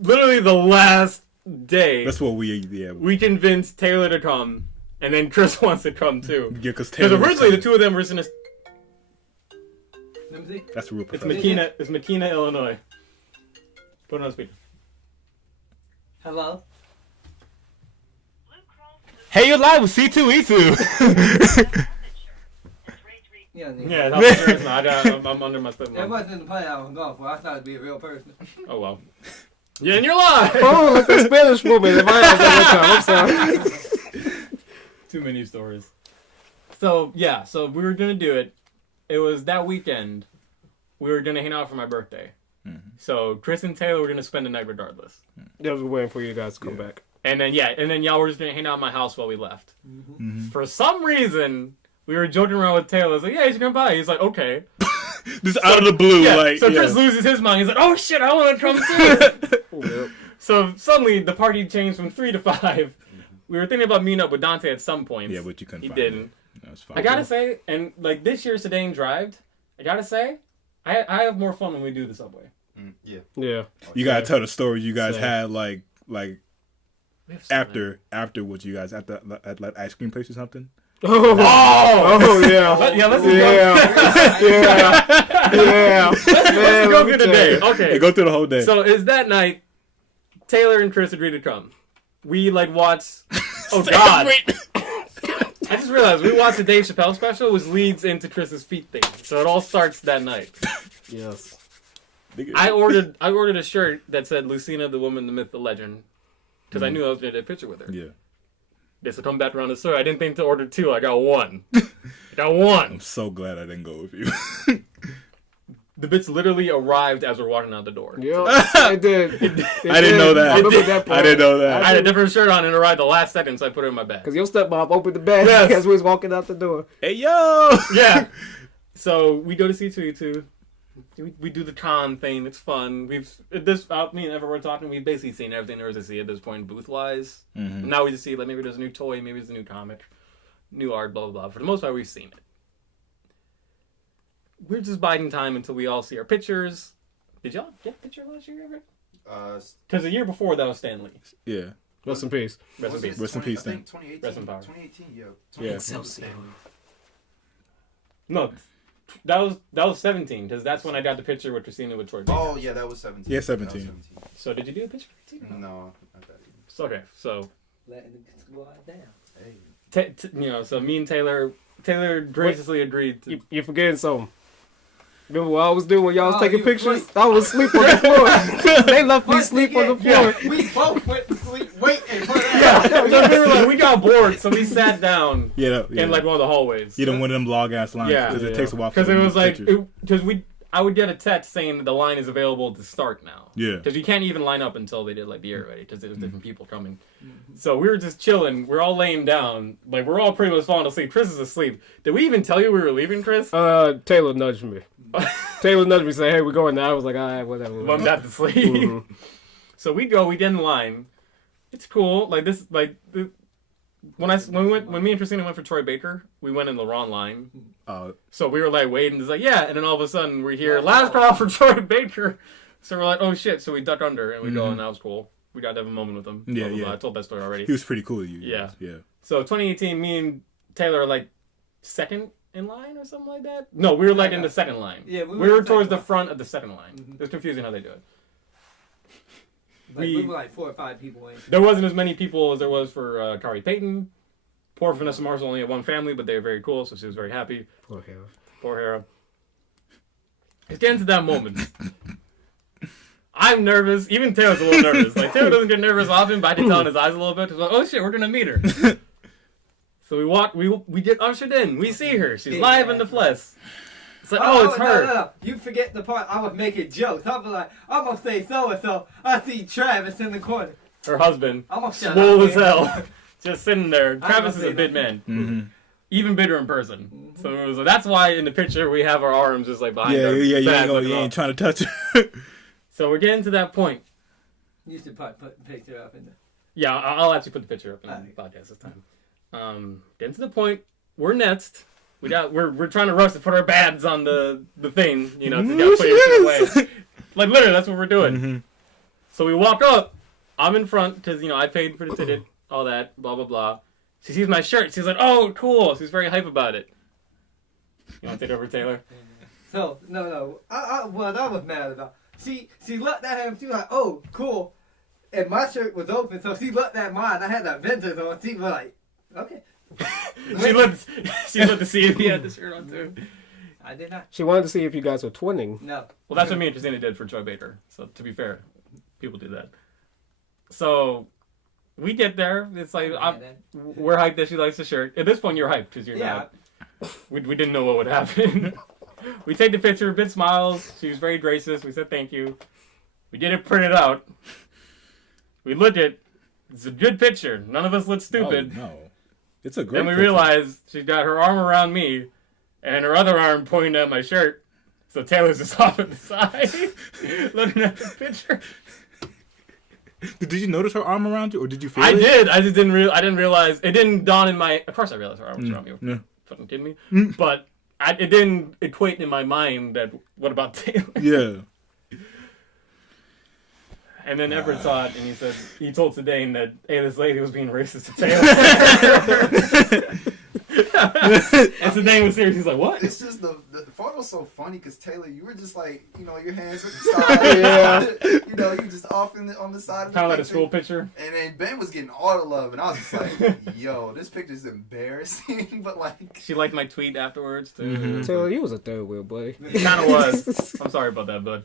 literally the last day, That's what we convinced Taylor to come, and then Chris wants to come too. Yeah, because Because originally the two of them were just gonna. Let me see. That's a real It's professional. McKenna, Illinois. Put it on speaker. Hello? Hey, you're live with C2E2. Yeah, nigga. Yeah, that's I'm under my stuff. That wasn't the play I was going for. I thought it'd be a real person. Oh well. Yeah, and you're live. Oh, like the Spanish woman. If I asked that one time, I'm sorry. Too many stories. So yeah, so we were gonna do it. It was that weekend. We were gonna hang out for my birthday. So Chris and Taylor were gonna spend the night regardless. I was waiting for you guys to come back. And then y'all were just gonna hang out at my house while we left. For some reason, we were joking around with Taylor. I was like, "Yeah, he's gonna buy." He's like, "Okay." Just out of the blue, Yeah, like. so yeah. Chris loses his mind. He's like, "Oh shit, I want to Trump too." Yep. So suddenly the party changed from 3 to 5. We were thinking about meeting up with Dante at some point. Yeah, but you couldn't. He find didn't. It. That's fine. I gotta say, and like this year Sedan Drive, I gotta say, I have more fun when we do the subway. Yeah. Yeah. You gotta tell the story you guys So- had, like We have so many. after what you guys at like ice cream place or something. Oh, oh yeah. Yeah, let's Yeah. Let's go through the day. Hey, Okay. go through the whole day. So is that night, Taylor and Chris agreed to come. We like watched. Oh God! I just realized we watched the Dave Chappelle special, which leads into Chris's feet thing. So it all starts that night. Yes. I ordered a shirt that said Lucina, the woman, the myth, the legend, because I knew I was gonna get a picture with her. Yeah. This will come back around the store. I didn't think to order 2. I got 1. I got 1. I'm so glad I didn't go with you. The bits literally arrived as we're walking out the door. Yep. It did. I didn't know that. I remember that part. I didn't know that. I had a different shirt on and it arrived the last second, so I put it in my bag. Because your stepmom opened the bag Yes. as we was walking out the door. Hey yo. Yeah. So we go to C2E2. We do the con thing. It's fun. Me and Everett were talking. We've basically seen everything there is to see at this point, booth wise. Mhm. Now we just see like maybe there's a new toy, maybe there's a new comic, new art, blah blah blah. For the most part, we've seen it. We're just biding time until we all see our pictures. Did y'all get a picture last year, Everett? Because the year before that was Stan Lee. Yeah. Rest in peace. Rest in peace. Rest in peace, I think 2018. Rest in power. 2018, yeah. Yeah. 2018. No, that was 17 because that's when I got the picture with Christina with Troy Baker. Oh, yeah, that was 17. Yeah, That 17. was 17. So did you do a picture for Christina? No, not that either. So, okay, so Letting the squad down. Hey. so me and Taylor graciously agreed to. You're forgetting something. Remember what I was doing when y'all was Oh, taking you pictures? sleep. I was asleep on the floor. They left me sleep on the floor. We both went to sleep waiting for that. Yeah, we were like, we got bored, so we sat down Yeah. in like one of the hallways. You don't want them long ass lines Yeah. because it Yeah. takes a while. For Because it them to was do like, pictures. I would get a text saying that the line is available to start now. Yeah. Because you can't even line up until they did like the air ready, because there was different people coming. So we were just chilling. We're all laying down, like we're all pretty much falling asleep. Chris is asleep. Did we even tell you we were leaving, Chris? Taylor nudged me. Taylor nudged me, said, "Hey, we're going now." I was like, "All right, whatever." I'm back to sleep. Mhm. So we go. We get in line. It's cool. Like this. Like when me and Christina went for Troy Baker, we went in the wrong line. So we were like waiting. It's like yeah, and then all of a sudden we're here. Last call for Troy Baker. So we're like, oh shit. So we duck under and we go, and that was cool. We got to have a moment with him. Yeah, Blah, blah, yeah. blah. I told that story already. He was pretty cool to you. Yeah. guys. Yeah. So 2018, me and Taylor are like second in line or something like that. No, we were like in the second line. Yeah, we were in towards the second front of the second line. Mhm. It's confusing how they do it. Like, we were like 4 or 5 people in. There wasn't as many people as there was for Kari Payton. Poor Vanessa Mars only had one family, but they were very cool, so she was very happy. Poor Hera. Poor Hera. It's getting to that moment. I'm nervous. Even Taylor's a little nervous. Like Taylor doesn't get nervous often, but I can tell in his eyes a little bit. He's like, oh shit, we're gonna meet her. So we walk. We get ushered in. We see her. She's live in the flesh. It's like, oh, it's her. No. You forget the part I was making jokes. I was like, I'm gonna say so and so. I see Travis in the corner. Her husband, I'm gonna shut swole up. as hell, just sitting there. I'm Travis is gonna a say big man. Mm-hmm. Even bigger in person. So it was, that's why in the picture we have our arms just like behind Yeah, our yeah. back You looking ain't up. trying to touch it. So we're getting to that point. You should probably put the picture up in there. Yeah, I'll actually put the picture up in Alright. the podcast this time. Getting to the point, we're next. We're trying to rush to put our bads on the thing, you know, to get put your shit away. Like literally, that's what we're doing. Mm-hmm. So we walk up. I'm in front because I paid for the ticket, all that, blah blah blah. She sees my shirt. She's like, "Oh, cool." She's very hype about it. You want to take it over, Taylor? So no. What I was mad about. She looked at him. She was like, "Oh, cool," and my shirt was open, so she looked at mine. I had the Avengers on. She was like, "Okay." She looked to see if he had the shirt on too. I did not. She wanted to see if you guys were twinning. No. Well, that's what me and Christina did for Troy Baker. So to be fair, people do that. So we get there. It's like we're hyped that she likes the shirt. At this point, you're hyped because you're not. We didn't know what would happen. We take the picture. Bit smiles. She was very gracious. We said thank you. We get it printed out. We look at. It's a good picture. None of us look stupid. No. It's a great Then we picture. realized she's got her arm around me, and her other arm pointing at my shirt. So Taylor's just off at the side, looking at the picture. Did you notice her arm around you, or did you feel I it? did. I just didn't. I didn't realize. It didn't dawn in my. Of course, I realized her arm was around me. Yeah. Fucking kidding me? But it didn't equate in my mind that. What about Taylor? Yeah. And then Everett saw it, and he told Sedaine that, hey, this lady was being racist to Taylor. And Sedaine was serious. He's like, what? It's just the photo's so funny because Taylor, you were just like, your hands at the side. Yeah. You just off on the side of the Kind of like a picture. school picture. And then Ben was getting all the love, and I was just like, yo, this picture's embarrassing, but like... She liked my tweet afterwards, too. Mhm. Taylor, you was a third wheel, buddy. It kind of was. I'm sorry about that, bud.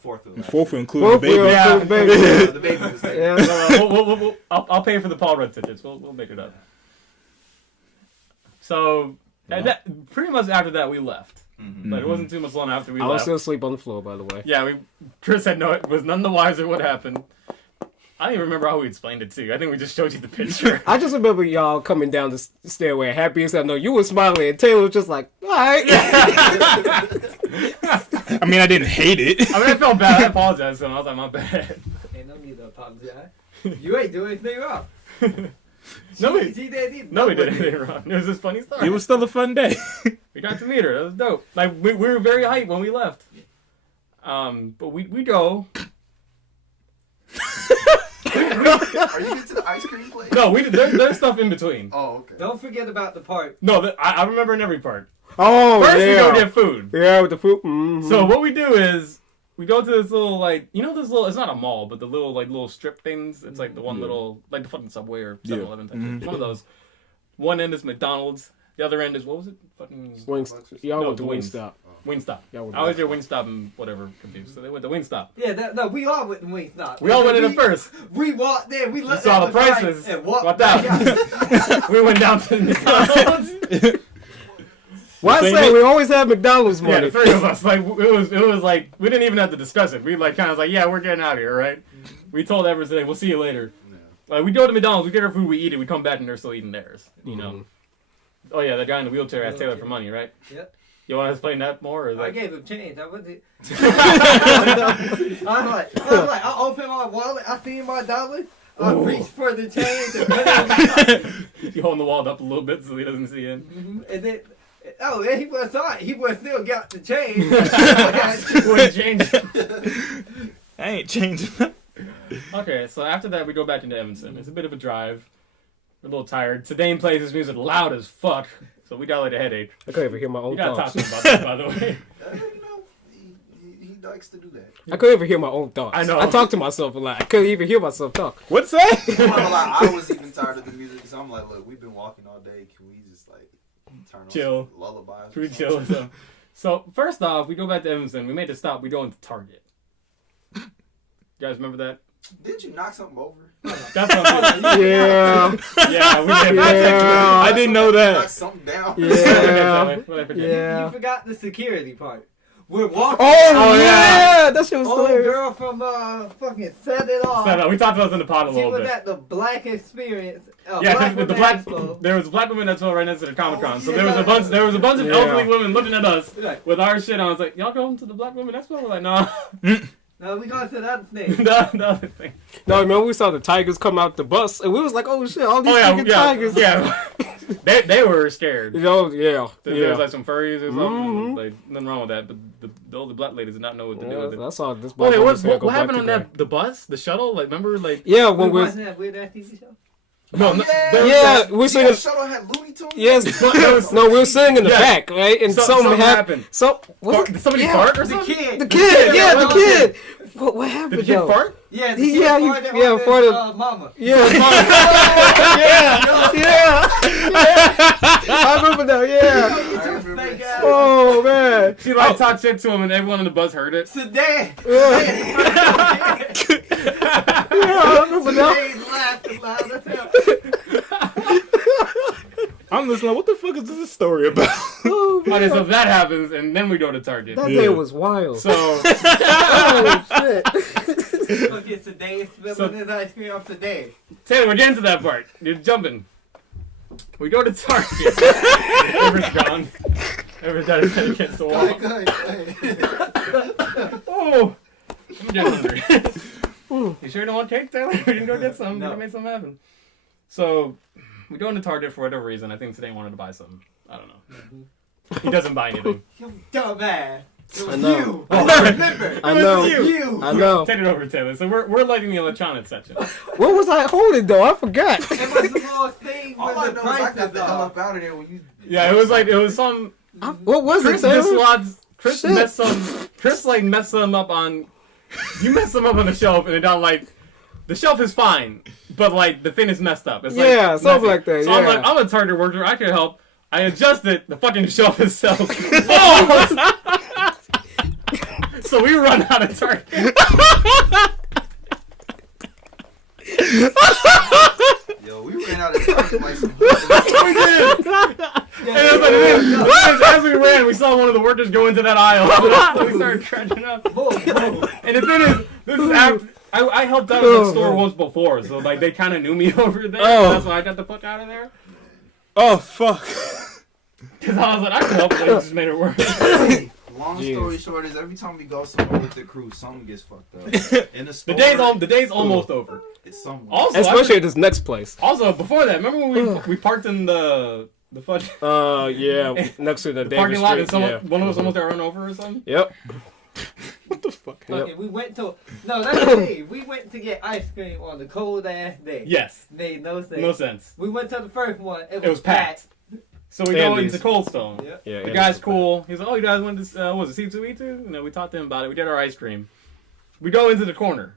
Fourth wheel. Fourth wheel, including the Fourth wheel, baby. Yeah. including baby. The baby was there. Yeah. I'll pay for the Paul Rudd tickets. We'll make it up. So, and that, pretty much after that, we left. Mm-hmm. But it wasn't too much long after we I was left. still asleep on the floor, by the way. Yeah, Chris had was none the wiser what happened. I don't even remember how we explained it to you. I think we just showed you the picture. I just remember y'all coming down the stairway happy as I know you were smiling and Taylor was just like, all right. I mean, I didn't hate it. I mean, I felt bad. I apologized to him. I was like, my bad. Ain't no need to apologize. You ain't doing anything wrong. No, we She didn't either. no, we did anything wrong. It was this funny story. It was still a fun day. We got to meet her. That was dope. Like we were very hyped when we left. But we go. Are you getting to the ice cream place? No, there's stuff in between. Oh, okay. Don't forget about the part. No, I remember in every part. Oh, First, we yeah. go get food. Yeah, with the food. Mm-hmm. So what we do is we go to this little this little. It's not a mall, but the little strip things. It's like the one little the fucking Subway or 7-Eleven type shit. One of those. One end is McDonald's. The other end is what was it? Fucking Y'all No, went to the Wings. Wingstop. Wingstop. Y'all went I always to hear Wingstop and whatever confused. So they went to Wingstop. Yeah, we all went to Wingstop. We all went in at first. We walked there. We looked saw at the price prices. and walked Walked back out. We went down to the McDonald's. Why I Same say it. we always have McDonald's Yeah, money? the three of us. Like it was like we didn't even have to discuss it. We kind of like, yeah, we're getting out of here, right? We told Everett today, we'll see you later. Like we go to McDonald's, we get our food, we eat it, we come back and they're still eating theirs. You know. Oh yeah, that guy in the wheelchair asked Taylor for money, right? Yep. You want to explain that more? Or is I that... gave him change. I was like, I opened my wallet. I seen my dollar. I reached for the change and put it in my You holding the wall up a little bit so he doesn't see in. and then, and he was sorry. He was still got the change. Wouldn't change it. I ain't changing. Okay, so after that we go back into Evanston. It's a bit of a drive. We're a little tired. Sedaine plays his music loud as fuck, so we got like a headache. I couldn't even hear my You own gotta talk thoughts. to him about that, by the way. He likes to do that. I couldn't even hear my own thoughts. I know. I talk to myself a lot. I couldn't even hear myself talk. What's that? I'm not gonna lie, I was even tired of the music because I'm like, look, we've been walking all day. Can we just like turn on Chill. some lullabies? or Pretty something? chill. So first off, we go back to Evanston. We made a stop. We go into Target. You guys remember that? Didn't you knock something over? That's what I'm doing. Yeah. Yeah, we did. Yeah. I didn't know Knock that. something down. Yeah. Yeah. Yeah. You forgot the security part. We're walking. Oh, yeah. yeah. That shit was Old hilarious. girl from fucking Set It Off. So, we talked about this in the pod a She little was bit. at the Black Experience. Yeah, Black because Women Expo. there was a black woman that's right next to the Comic Con. Oh, So yeah. there was a bunch of Yeah. elderly women looking at us Right. with our shit on. I was like, y'all going to the Black Women Expo? We're like, no. No, we going to the other thing. the other thing. No, remember we saw the tigers come out the bus, and we was like, "Oh shit, all these Oh yeah, freaking yeah, tigers!" yeah. they were scared. You know, yeah, There yeah. was like some furries or something. Mhm. Like nothing wrong with that, but the older black ladies did not know what to do with it. I saw this. Oh black wait, woman what, say, what, "Go what back happened on to that the bus, the shuttle? Like remember, like Yeah, when We we're watching that weird ass TV show. no, no there was yeah, that- we're The singing. shuttle had Looney Tunes. Yes, no, we're singing in the Yeah. back, right? And something happened. So Fart, did somebody fart or The something? kid. The kid, yeah, the what kid. What happened? Did the kid though? fart? Yeah, the He- kid yeah, he- farted yeah, on his, farted- mama. Yeah, yeah. I remember that. Yeah. I remember Thank that. God. Oh man. She like talked shit to him, and everyone on the bus heard it. Sedan. Yeah, I remember that. Sedan laughed loud as hell. I'm listening. What the fuck is this story about? Oh, man. Okay, so that happens, and then we go to Target. That Yeah. day was wild. So Oh shit. Look at Sedan spilling his ice cream off Sedan. Taylor, we're getting to that part. You're jumping. We go to Target. Everett's gone. Everett got his head against the Go wall. ahead, go ahead. Oh, I'm getting hungry. You sure you don't want cake, Taylor? We can go get some. No. We can make something happen. So, we go into Target for whatever reason. I think today wanted to buy something. I don't know. He doesn't buy anything. You dumbass. It was I know. you. Oh, Remember. I know. You. I know. Take it over, Taylor. So we're lighting the electronics section. What was I holding though? I forgot. It was the little thing All with I the know is I got prices the hell on. up out of there when you. Yeah, it was some. What was Chris it, Taylor? dislodged. Chris Shit. messed some. Chris like messed them up on. You messed them up on the shelf, and it got like. The shelf is fine, but like the thing is messed up. It's Yeah, like, something messy. like that, So I'm yeah. like, I'm a Target worker. I can help. I adjusted the fucking shelf itself. Oh! So we run out of Target. Yo, we ran out of time like some. We did. And it was like, as we ran, we saw one of the workers go into that aisle. So we started trudging up. And the thing is, this is after I helped out at the store once before, so like they kind of knew me over there. Oh. That's why I got the fuck out of there. Oh fuck. Because I was like, I can help, but it just made it worse. Long Jeez. story short is every time we go somewhere with the crew, something gets fucked up. In the The store, day's almost over. it's somewhere. Also, Especially at this next place. also before that, remember when we parked in the fudge Yeah, next to the Davis parking lot and Street. someone, Yeah. one of us almost got run over or something? Yep. What the fuck? Okay, we went to that's me. We went to get ice cream on the cold ass day. Yes. Made no sense. No sense. We went to the first one. It It was packed. So we go Andy's. into Cold Stone. Yep. Yeah. The guy's cool. He's like, oh, you guys want this, what was it, C2E2? You know, we talked to him about it. We did our ice cream. We go into the corner.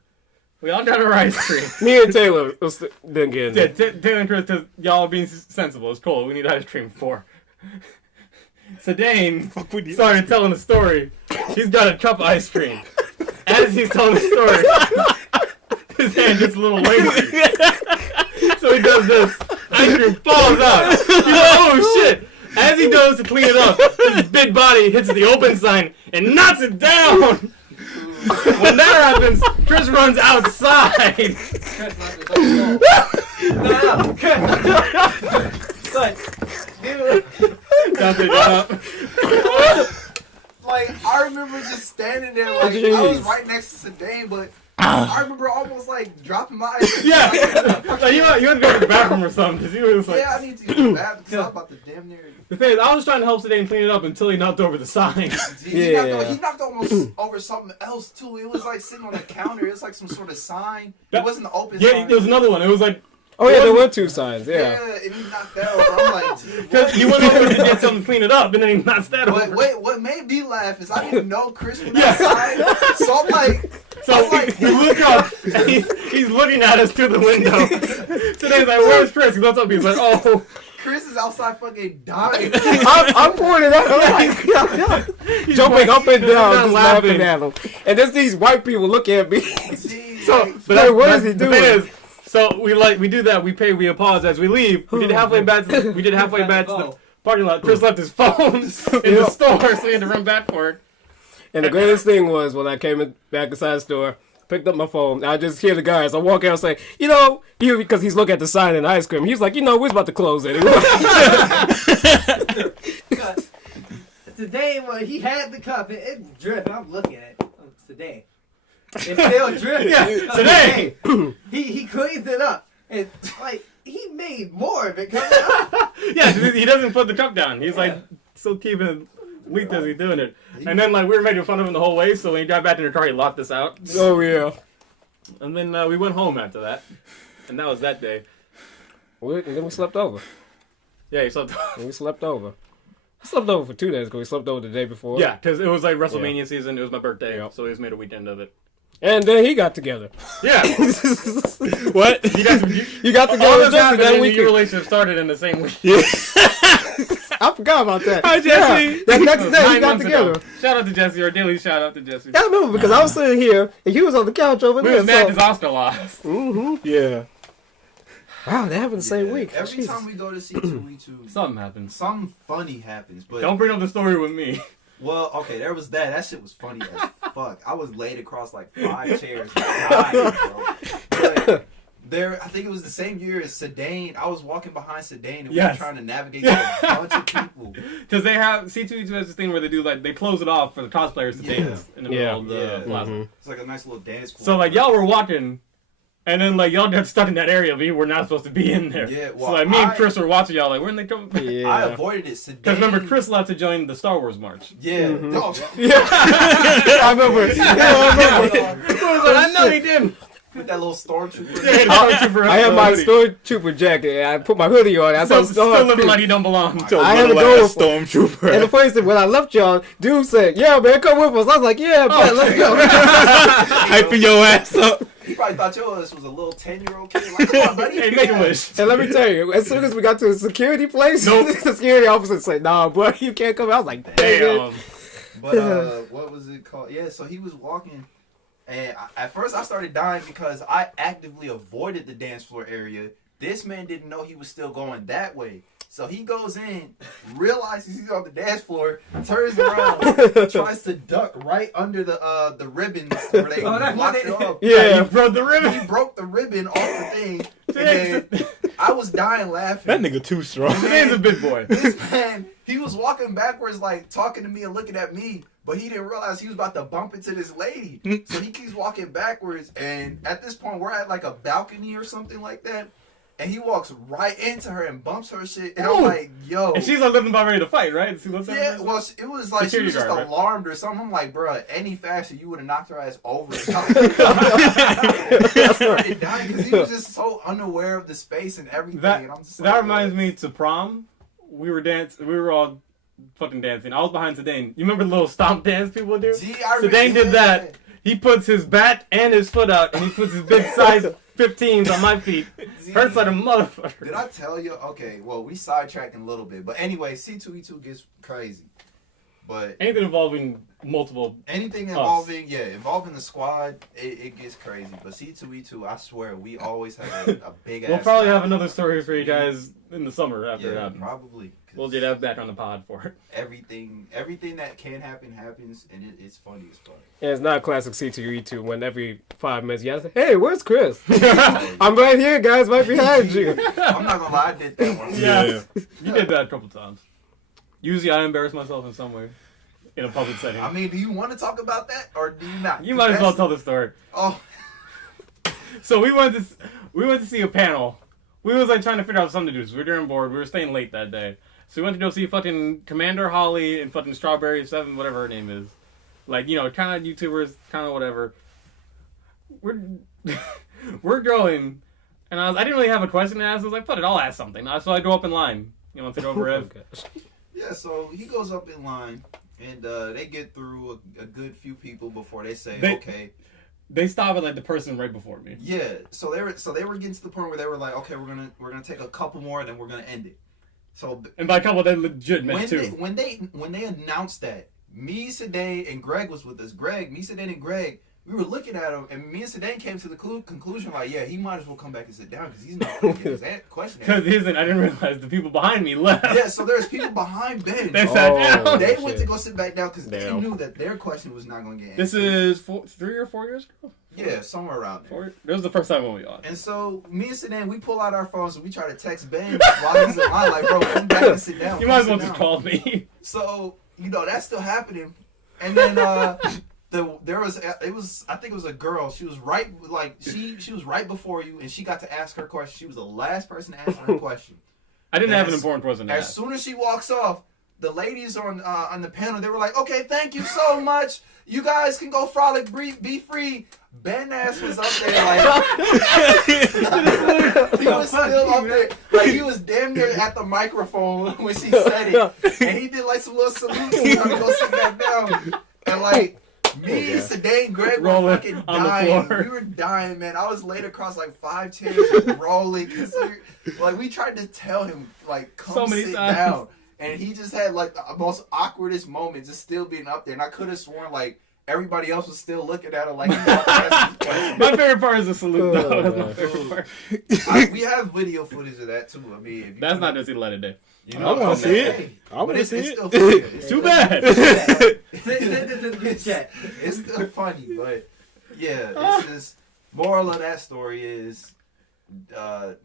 We all got our ice cream. Me and Taylor didn't get in Yeah, there. Taylor and Chris, because y'all are being sensible. It's cold. We need ice cream for. So Dane started telling the story. He's got a cup of ice cream. As he's telling the story, his hand gets a little lazy. So he does this. Ice cream falls out. He's like, oh shit. As he goes to clean it up, his big body hits the open sign and knocks it down. When that happens, Chris runs outside. Dante got up. Like, I remember just standing there, like, I was right next to Sedan, but I remember almost, like, dropping my ice. Yeah. Like, you had to go to the bathroom or something, because he was like... Yeah, I need to go to the bathroom because I'm about to damn near. The thing is, I was trying to help Sedan clean it up until he knocked over the sign. He Yeah. knocked almost over something else, too. It was, like, sitting on the counter. It was, like, some sort of sign. That- It wasn't the open Yeah, sign. there was another one. It was like... Oh yeah, there were two signs. Yeah. Yeah, and he knocked that over. I'm like, gee, Because what? he went over to get something to clean it up, and then he knocks that over. Wait, what made me laugh is I didn't know Chris was Yeah. outside. So I'm like, So we look up, and he's looking at us through the window. Today's like, where's Chris? He looks up, he's like, oh. Chris is outside fucking dying. I'm pointing at him, like, jumping up and down, just laughing at him. And there's these white people looking at me. So, but Like, what is he the doing? thing is, so we do that. We pay. We apologize. We leave. We did halfway back. To the parking lot. Chris left his phone in the store, so we had to run back for it. And the greatest thing was when I came back inside the store, picked up my phone, I just hear the guys. I walk out and say, because he's looking at the sign and ice cream. He's like, we're about to close anyway. Today, when he had the cup, it's dripping. I'm looking at it. Today. It's still dripping. Yeah, today. He cleans it up. And, like, he made more of it coming up. Yeah, he doesn't put the cup down. He's like still keeping it leaked as he's doing it. And then like we were making fun of him the whole way. So when he got back to the car, he locked us out. Oh, yeah. And then we went home after that. And that was that day. And then we slept over. Yeah, he slept. And we slept over. I slept over for 2 days because we slept over the day before. Yeah, because it was like WrestleMania season. It was my birthday, Yeah. so we just made a weekend of it. And then he got together. Yeah. What? You guys, You got all together this just happened that and weekend. your relationship started in the same week. I forgot about that. Hi, Jesse. Yeah, that next day 9 we got months together. ago. Shout out to Jesse, or daily shout out to Jesse. Yeah, I remember because I was sitting here and he was on the couch over We there. was mad because Oscar lost. Yeah. Wow, that happened the same week. Every Jesus. time we go to C2E2, Something happens. something funny happens. But Don't bring up the story with me. well, okay, there was that. That shit was funny as fuck. I was laid across like 5 chairs, dying, bro. But I think it was the same year as Sedan. I was walking behind Sedan and we Yes. were trying to navigate through a bunch of people. Because they have C2E2 has this thing where they do like they close it off for the cosplayers to Yeah. dance in the middle of the Yeah. plaza. It's like a nice little dance floor. So like y'all were walking, and then like y'all got stuck in that area. We were not supposed to be in there. Yeah, well, so like me and Chris were watching y'all like, when they come? Because Yeah. I avoided it. Sedan. remember Chris left to join the Star Wars march. Yeah. Mhm. No, I remember. I know he didn't. with that little stormtrooper. I had my stormtrooper jacket and I put my hoodie on. I So thought still living like you don't belong. So I had to like go a stormtrooper. And the funny thing, when I left y'all, dude said, "Yeah, man, come with us." I was like, "Yeah, man, let's go." Hyping your ass up. He probably thought yours was a little 10-year-old kid. Like, come on, buddy. Hey, make a wish. And let me tell you, as soon as we got to the security place, Nope. the security officer said, "Nah, bro, you can't come out." I was like, "Damn." Damn. But what was it called? Yeah, so he was walking, and at first I started dying because I actively avoided the dance floor area. This man didn't know he was still going that way. So he goes in, realizes he's on the dance floor, turns around, tries to duck right under the ribbons where they blocked it off. Yeah. You broke the ribbon. He broke the ribbon off the thing, and then I was dying laughing. That nigga too strong. This man's a big boy. This man, he was walking backwards, like talking to me and looking at me, but he didn't realize he was about to bump into this lady. So he keeps walking backwards, and at this point, we're at like a balcony or something like that. And he walks right into her and bumps her shit. And I'm Ooh. like, yo. And she's like living about ready to fight, right? See what's Yeah, well, it was like she Security was just guard, right? alarmed or something. I'm like, bruh, any faster, you would have knocked her ass over. I started dying because he was just so unaware of the space and everything. That and I'm just that like, reminds me to prom. We were all fucking dancing. I was behind Sedan. You remember the little stomp dance people do? Gee, I Sedan did that. He puts his bat and his foot out, and he puts his big size 15s on my feet. Gee, Hurts like a motherfucker. Did I tell you? Okay, well, we sidetracking a little bit. But anyway, C2E2 gets crazy. But Anything involving multiple. anything involving the squad, it gets crazy. But C2E2, I swear, we always have a big ass. We'll probably have squad. another story for you guys in the summer after it Yeah, happens. probably. 'cause We'll get that back on the pod for it. everything that can happen happens, and it's funny as fuck. And it's not a classic C2E2 when every 5 minutes you have to say, "Hey, where's Chris?" I'm right here, guys, right behind you. I'm not gonna lie, I did that one. Yeah. You did that a couple times. Usually I embarrass myself in some way. In a public setting. I mean, do you want to talk about that, or do you not? You might as well tell the story. Oh, So we went to see a panel. We was like trying to figure out something to do. So we were during board. We were staying late that day. So we went to go see fucking Commander Holly and fucking Strawberry 7, whatever her name is. Like, you know, kind of YouTubers, kind of whatever. We're going, and I didn't really have a question to ask. I was like, fuck it, I'll ask something. So I go up in line. You want to take over, Ev? yeah. So he goes up in line, and they get through a good few people before they say, okay. They stop at like the person right before me. Yeah, so they were getting to the point where they were like, okay, we're gonna take a couple more, then we're gonna end it. So And by a couple, they legit meant two. when they announced that, me, Sedan, and Greg was with us. Me, Sedan, and Greg, we were looking at him, and me and Sedan came to the conclusion like, yeah, he might as well come back and sit down because he's not gonna get his question Because answered. I didn't realize the people behind me left. Yeah, so there's people behind Ben. They sat down. They shit. went to go sit back down because they Damn. knew that their question was not gonna get This answered. is 3 or 4 years ago? Yeah, somewhere around there. 4? This was the first time when we watched. And so me and Sedan, we pull out our phones and we try to text Ben while he's in line, like, bro, come back and sit down. You come might as well sit just down. call me. So, that's still happening. And then I think it was a girl. She was right she was right before you, and she got to ask her question. She was the last person to answer her question. I didn't have an As- important person to As ask. soon as she walks off, the ladies on the panel, they were like, okay, thank you so much. You guys can go frolic, be free. Ben ass was up there like he was still up there. Like he was damn near at the microphone when she said it. And he did like some little salutes and trying to go sit back down. And like me, Sedan, Greg were Rolling fucking on the dying. floor. We were dying, man. I was laid across like 5 chairs rolling. Cause we tried to tell him like come So many sit times. down. And he just had like the most awkwardest moment just still being up there. And I could have sworn like everybody else was still looking at him like he was asking questions. My favorite part is the salute, though. Oh, That's my man. favorite part. We have video footage of that too. I mean, if you That's not just the light of day. You I wanna see it. hey, I wanna but it's see it. still funny. It's Too still- bad. Send it to the group chat. It's still funny, but yeah, it's just moral of that story is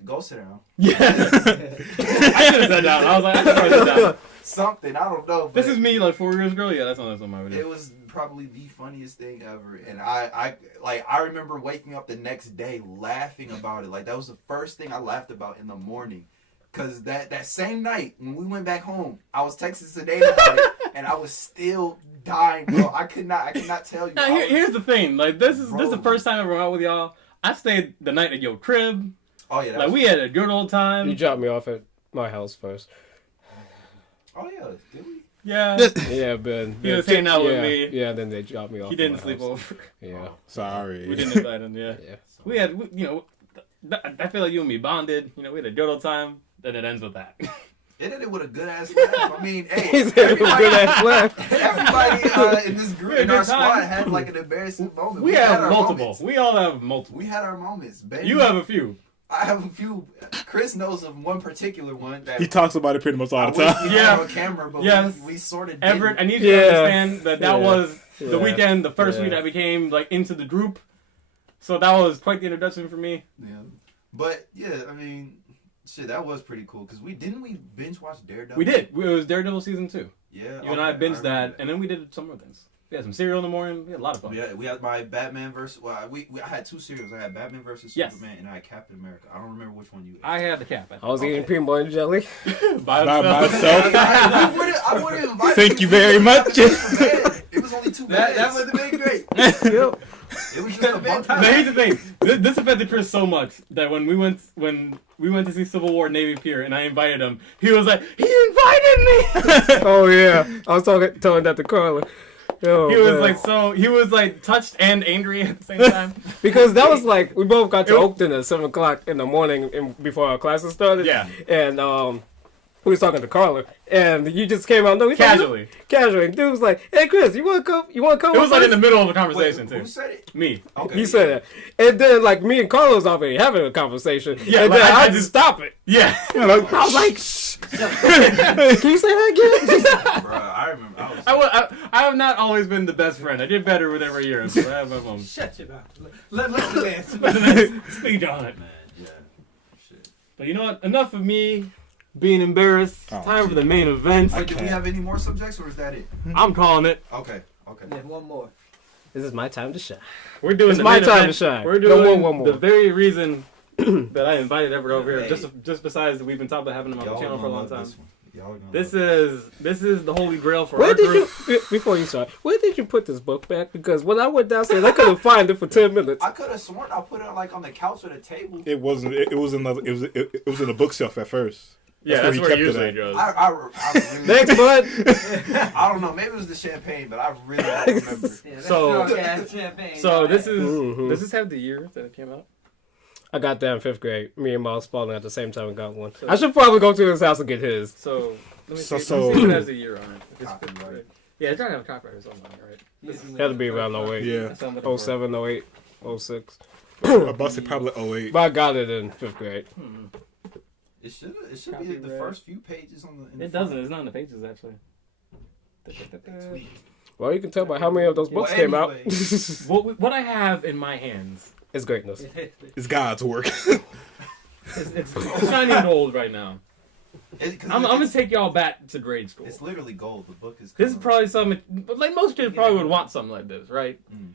Go sit down. Yeah. I should have sat down. I was like, I should have sat down. Something, I don't know. But This is me like 4 years ago. Yeah, that's on my video. it was probably the funniest thing ever, and I remember waking up the next day laughing about it. Like that was the first thing I laughed about in the morning, cause that same night when we went back home, I was texting Sedaine about it, and I was still dying, bro. I could not tell you. Now, here's the thing. Like this is the Bro. first time I ever went out with y'all. I stayed the night at your crib. Oh yeah, Like we had a good old time. You dropped me off at my house first. Oh yeah, did we? Yeah. Yeah, Ben. He was hanging out with me. Yeah, then they dropped me off. He at didn't my sleep house. over. Yeah. Sorry. We didn't invite him. Yeah. Yeah. We had, I feel like you and me bonded. We had a good old time. Then it ends with that. It ended with a good ass laugh. I mean, hey, He said it was a good ass laugh. everybody in this group, We had in a our good time. squad, had like an embarrassing moment. We had have our multiple. moments. We all have multiple. We had our moments, baby. You have a few. I have a few. Chris knows of one particular one that He talks about it pretty much I all the wish time. we Yeah. had on camera, but Yes. we sort of Everett, I didn't. need you to Yeah. understand that Yeah. was the Yeah. weekend, the first week Yeah. I became like into the group. So that was quite the introduction for me. Yeah. But yeah, I mean, shit, that was pretty cool because we binge watch Daredevil. We did. It was Daredevil season 2. Yeah. You and I binged that, remember and then we did some more things. We had some cereal in the morning. We had a lot of fun. We had my Batman versus. Well, I had two series. I had Batman versus Yes. Superman, and I had Captain America. I don't remember which one you. I had the cap. I was eating peanut butter and jelly. by By myself. myself. I would have invited Thank you to very much. It was only 2 minutes. That would have been great. Yep. It was just a bunch. But here's the thing. This affected Chris so much that when we went to see Civil War Navy Pier and I invited him, he was like, he invited me. Oh yeah. I was telling that to Carla. Yo, He was man. he was like touched and angry at the same time. Because that was like we both got to It- Oakton at 7:00 in the morning before our classes started. Yeah. And we was talking to Carla, and you just came out. No, he's Casually. Like, casually. Dude was like, "Hey, Chris, you want to come? You want to come?" It was with like in the us?" middle of a Wait, conversation too. who said it? Me. Okay. He said that, and then like me and Carlos already having a conversation. Yeah, and like, then I I just- just stop it. Yeah. I was like, "Shh." Can you say that again? Bro, I remember. I was. I have not always been the best friend. I did better with every year. So I have my moments. Shut your mouth. Let the man. Speak on it. Man, yeah. Shit. But you know what? Enough of me being embarrassed. Oh, Time for the main event. Wait, do we have any more subjects, or is that it? I'm calling it. Okay. Okay. Yeah, one more. This is my time to shine. We're doing It's the my main time event. to shine. We're No, doing one more. the very reason that I invited Everett over here. Hey. Just besides that we've been talking about having him on the Y'all channel for a gonna long love time. This one. Y'all gonna This love is the holy grail for Where our did group. you before you start? Where did you put this book back? Because when I went downstairs, I couldn't find it for 10 minutes. I could have sworn I put it like on the couch or the table. It wasn't. It was in the. It was in the bookshelf at first. Yeah, That's that's where where he it kept it usually at. goes. I really, Thanks, bud. I don't know. Maybe it was the champagne, but I really don't remember. Yeah, that's So- drunk ass champagne. So this is Mhm. does this have the year that it came out? I got that in 5th grade. Me and Miles Spalding at the same time and got one. I should probably go to his house and get his. So let me So- see, let me see so- if it has the year on it. If it's Copyright. right. Yeah, it's trying to have a copyright or something, right? That'll be around 08. Yeah. That's what I'm looking for. 07, 08, 06. About to say probably 08. But I got it in 5th grade. It should be the Copyright. first few pages on the. In the It front. doesn't. It's not in the pages actually. Tweet. Well, you can tell by how many of those books Well, came out. anyway. What I have in my hands, It's greatness. It's God's work. it's shiny and old right now. I'm gonna take y'all back to grade school. It's literally gold. The book is. This is probably something, but like most kids probably would want something like this, right? Mm.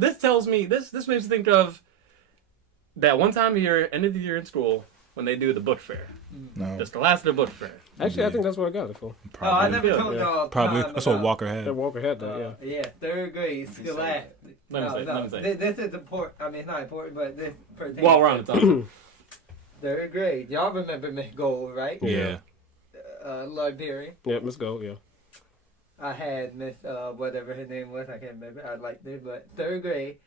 This tells me this makes me think of that one time a year, end of the year in school, when they do the book fair. No, Just the last of the book fair. Actually, I think that's where I got it from. Oh, I probably. never told Yeah. y'all. Probably. time That's what about, Walker That had. Walker had that, yeah. Yeah, third grade Let me scholastic. Let me say. This is important. I mean, it's not important, but this pertains. While we're on the topic. Third grade. Y'all remember Miss Gold, right? Yeah. Librarian. Yeah, let's go, yeah. I had Miss whatever her name was. I can't remember. I liked her, but third grade.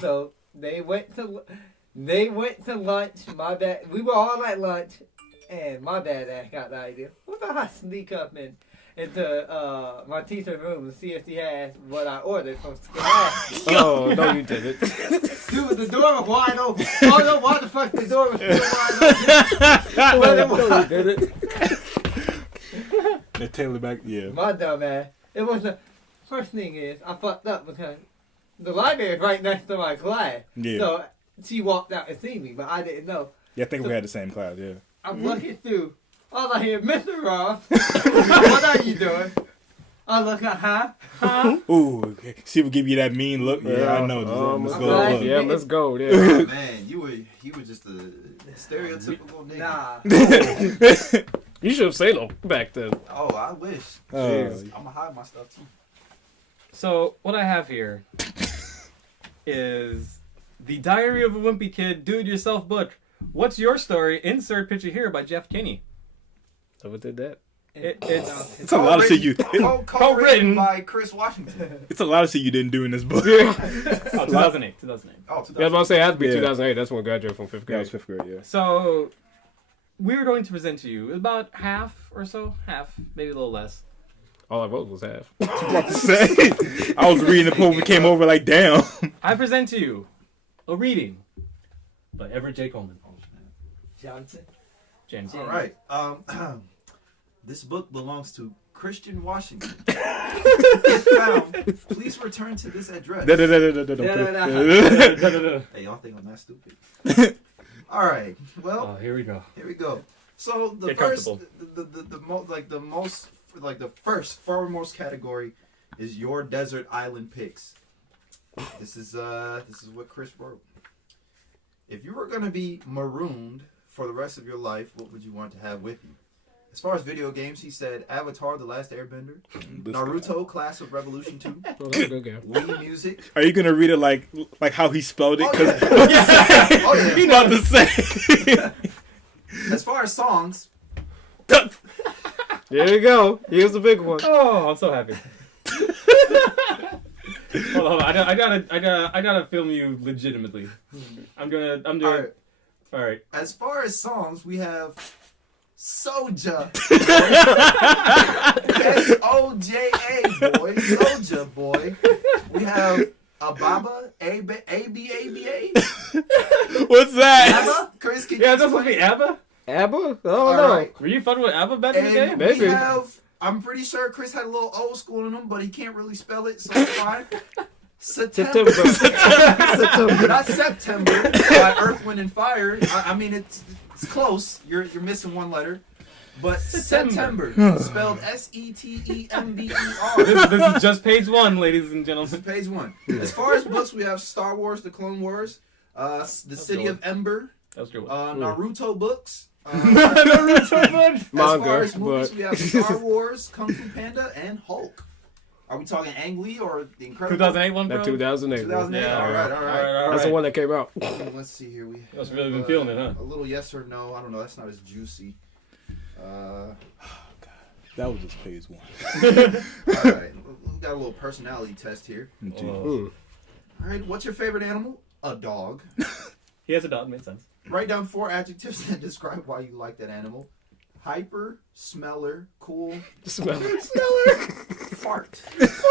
So they went to lunch. My dad. We were all at lunch, and my dad got the idea. What if I sneak up into my teacher's room and see if she has what I ordered from school? Oh, no, you didn't. Dude, the door was wide open. Oh no, why the fuck the door was still wide open? No, you didn't. They tailored back. Yeah. My dumb ass. It was the first thing is I fucked up because the library is right next to my class. Yeah. So she walked out and seen me, but I didn't know. Yeah, I think we had the same class. Yeah. I'm looking through. All I hear, Mr. Ross, what are you doing? I look at huh? Ooh, okay. She would give you that mean look. Yeah, I know. Let's I'm go. glad Look. Yeah, let's go. Yeah. Oh, man, you were just a stereotypical nigga. Nah. You should have seen them back then. Oh, I wish. Oh. I'm gonna hide my stuff too. So what I have here is the Diary of a Wimpy Kid, Do-It-Yourself book. What's your story? Insert picture here by Jeff Kinney. Never did that. It's a lot of shit you. Co-written by Chris Washington. It's a lot of shit you didn't do in this book. Yeah. Oh, 2008. Oh, Yeah, I was about to say it had to be Yeah. 2008. That's when I graduated from 5th Yeah, it grade. was 5th grade. Yeah. So we're going to present to you about half or so, maybe a little less. All I wrote was half. I was about to say. I was reading the poem and came over like, damn. I present to you a reading by Everett J. Coleman. Johnson. James. All right. This book belongs to Christian Washington. If found, please return to this address. Hey, y'all think I'm that stupid? All right. Well, Oh, here we go. here we go. So the Get first, comfortable. the first foremost category is your desert island picks. This is what Chris wrote. If you were gonna be marooned for the rest of your life, what would you want to have with you? As far as video games, he said Avatar: The Last Airbender, Naruto: Class of Revolution 2, Oh, that's a good game. Wii Music. Are you gonna read it like how he spelled it? Oh, Because yeah. Oh, yeah. he about to say. As far as songs, There you go. Here's the big one. Oh, I'm so happy. Hold on. I gotta film you legitimately. I'm doing. all right. All right. As far as songs, we have Soja. S-O-J-A, boy. Soja, boy. We have Ababa, A-B-A-B-A. What's that? ABBA? Chris, can Yeah, you that's supposed to be explain? ABBA. ABBA? I don't All know. right. Were you fun with ABBA back in the day? And Maybe. we have, I'm pretty sure Chris had a little old school in him, but he can't really spell it, so it's fine. September. September. Not September by Earth, Wind, and Fire. I mean, it's close. You're missing one letter. But September, spelled S-E-T-E-M-B-E-R. This is just page one, ladies and This is gentlemen. page one. As far as books, we have Star Wars: The Clone Wars, The City good of Ember, That's your one. Naruto books. Naruto book. As Manga, far as movies, but- we have Star Wars, Kung Fu Panda, and Hulk. Are we talking Ang Lee or The Incredible? 2008 one, bro. That 2008 one. 2008. Yeah, all right. That's the one that came out. Let's see here. We must have really been feeling it, huh? A little yes or no. I don't know. That's not as juicy. That was just page one. All right. We got a little personality test here. Mm. All right. What's your favorite animal? A dog. He has a dog. Makes sense. Write down 4 adjectives that describe why you like that animal. Hyper, smeller, cool, Smell it. fart. It's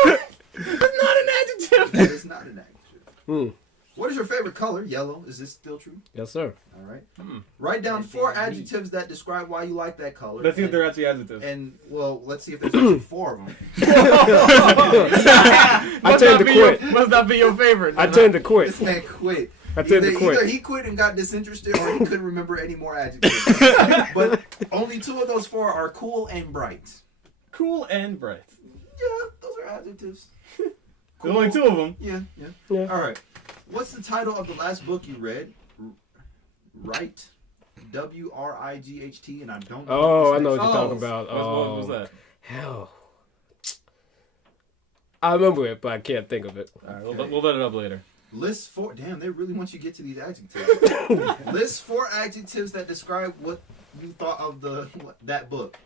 not an adjective. That is not an adjective. Mm. What is your favorite color? Yellow. Is this still true? Yes, sir. All right. Write down 4 adjectives that describe why you like that color. Let's see if they're actually adjectives. And well, let's see if there's actually 4 of them. I tend to quit. Must not be your favorite. I tend to quit. This man quit. I tend to Either quit. he quit and got disinterested, or he couldn't remember any more adjectives. But only 2 of those 4 are cool and bright. Cool and bright. Yeah, those are adjectives. There's only 2 of them. Yeah. Yeah. All right. What's the title of the last book you read? Wright. W-R-I-G-H-T, and I don't know. Oh, what I know this what next you're Oh, talking about. What was that? Hell. I remember it, but I can't think of it. All right, we'll let it up later. List 4. Damn, they really want you to get to these adjectives. List 4 adjectives that describe what you thought of that book.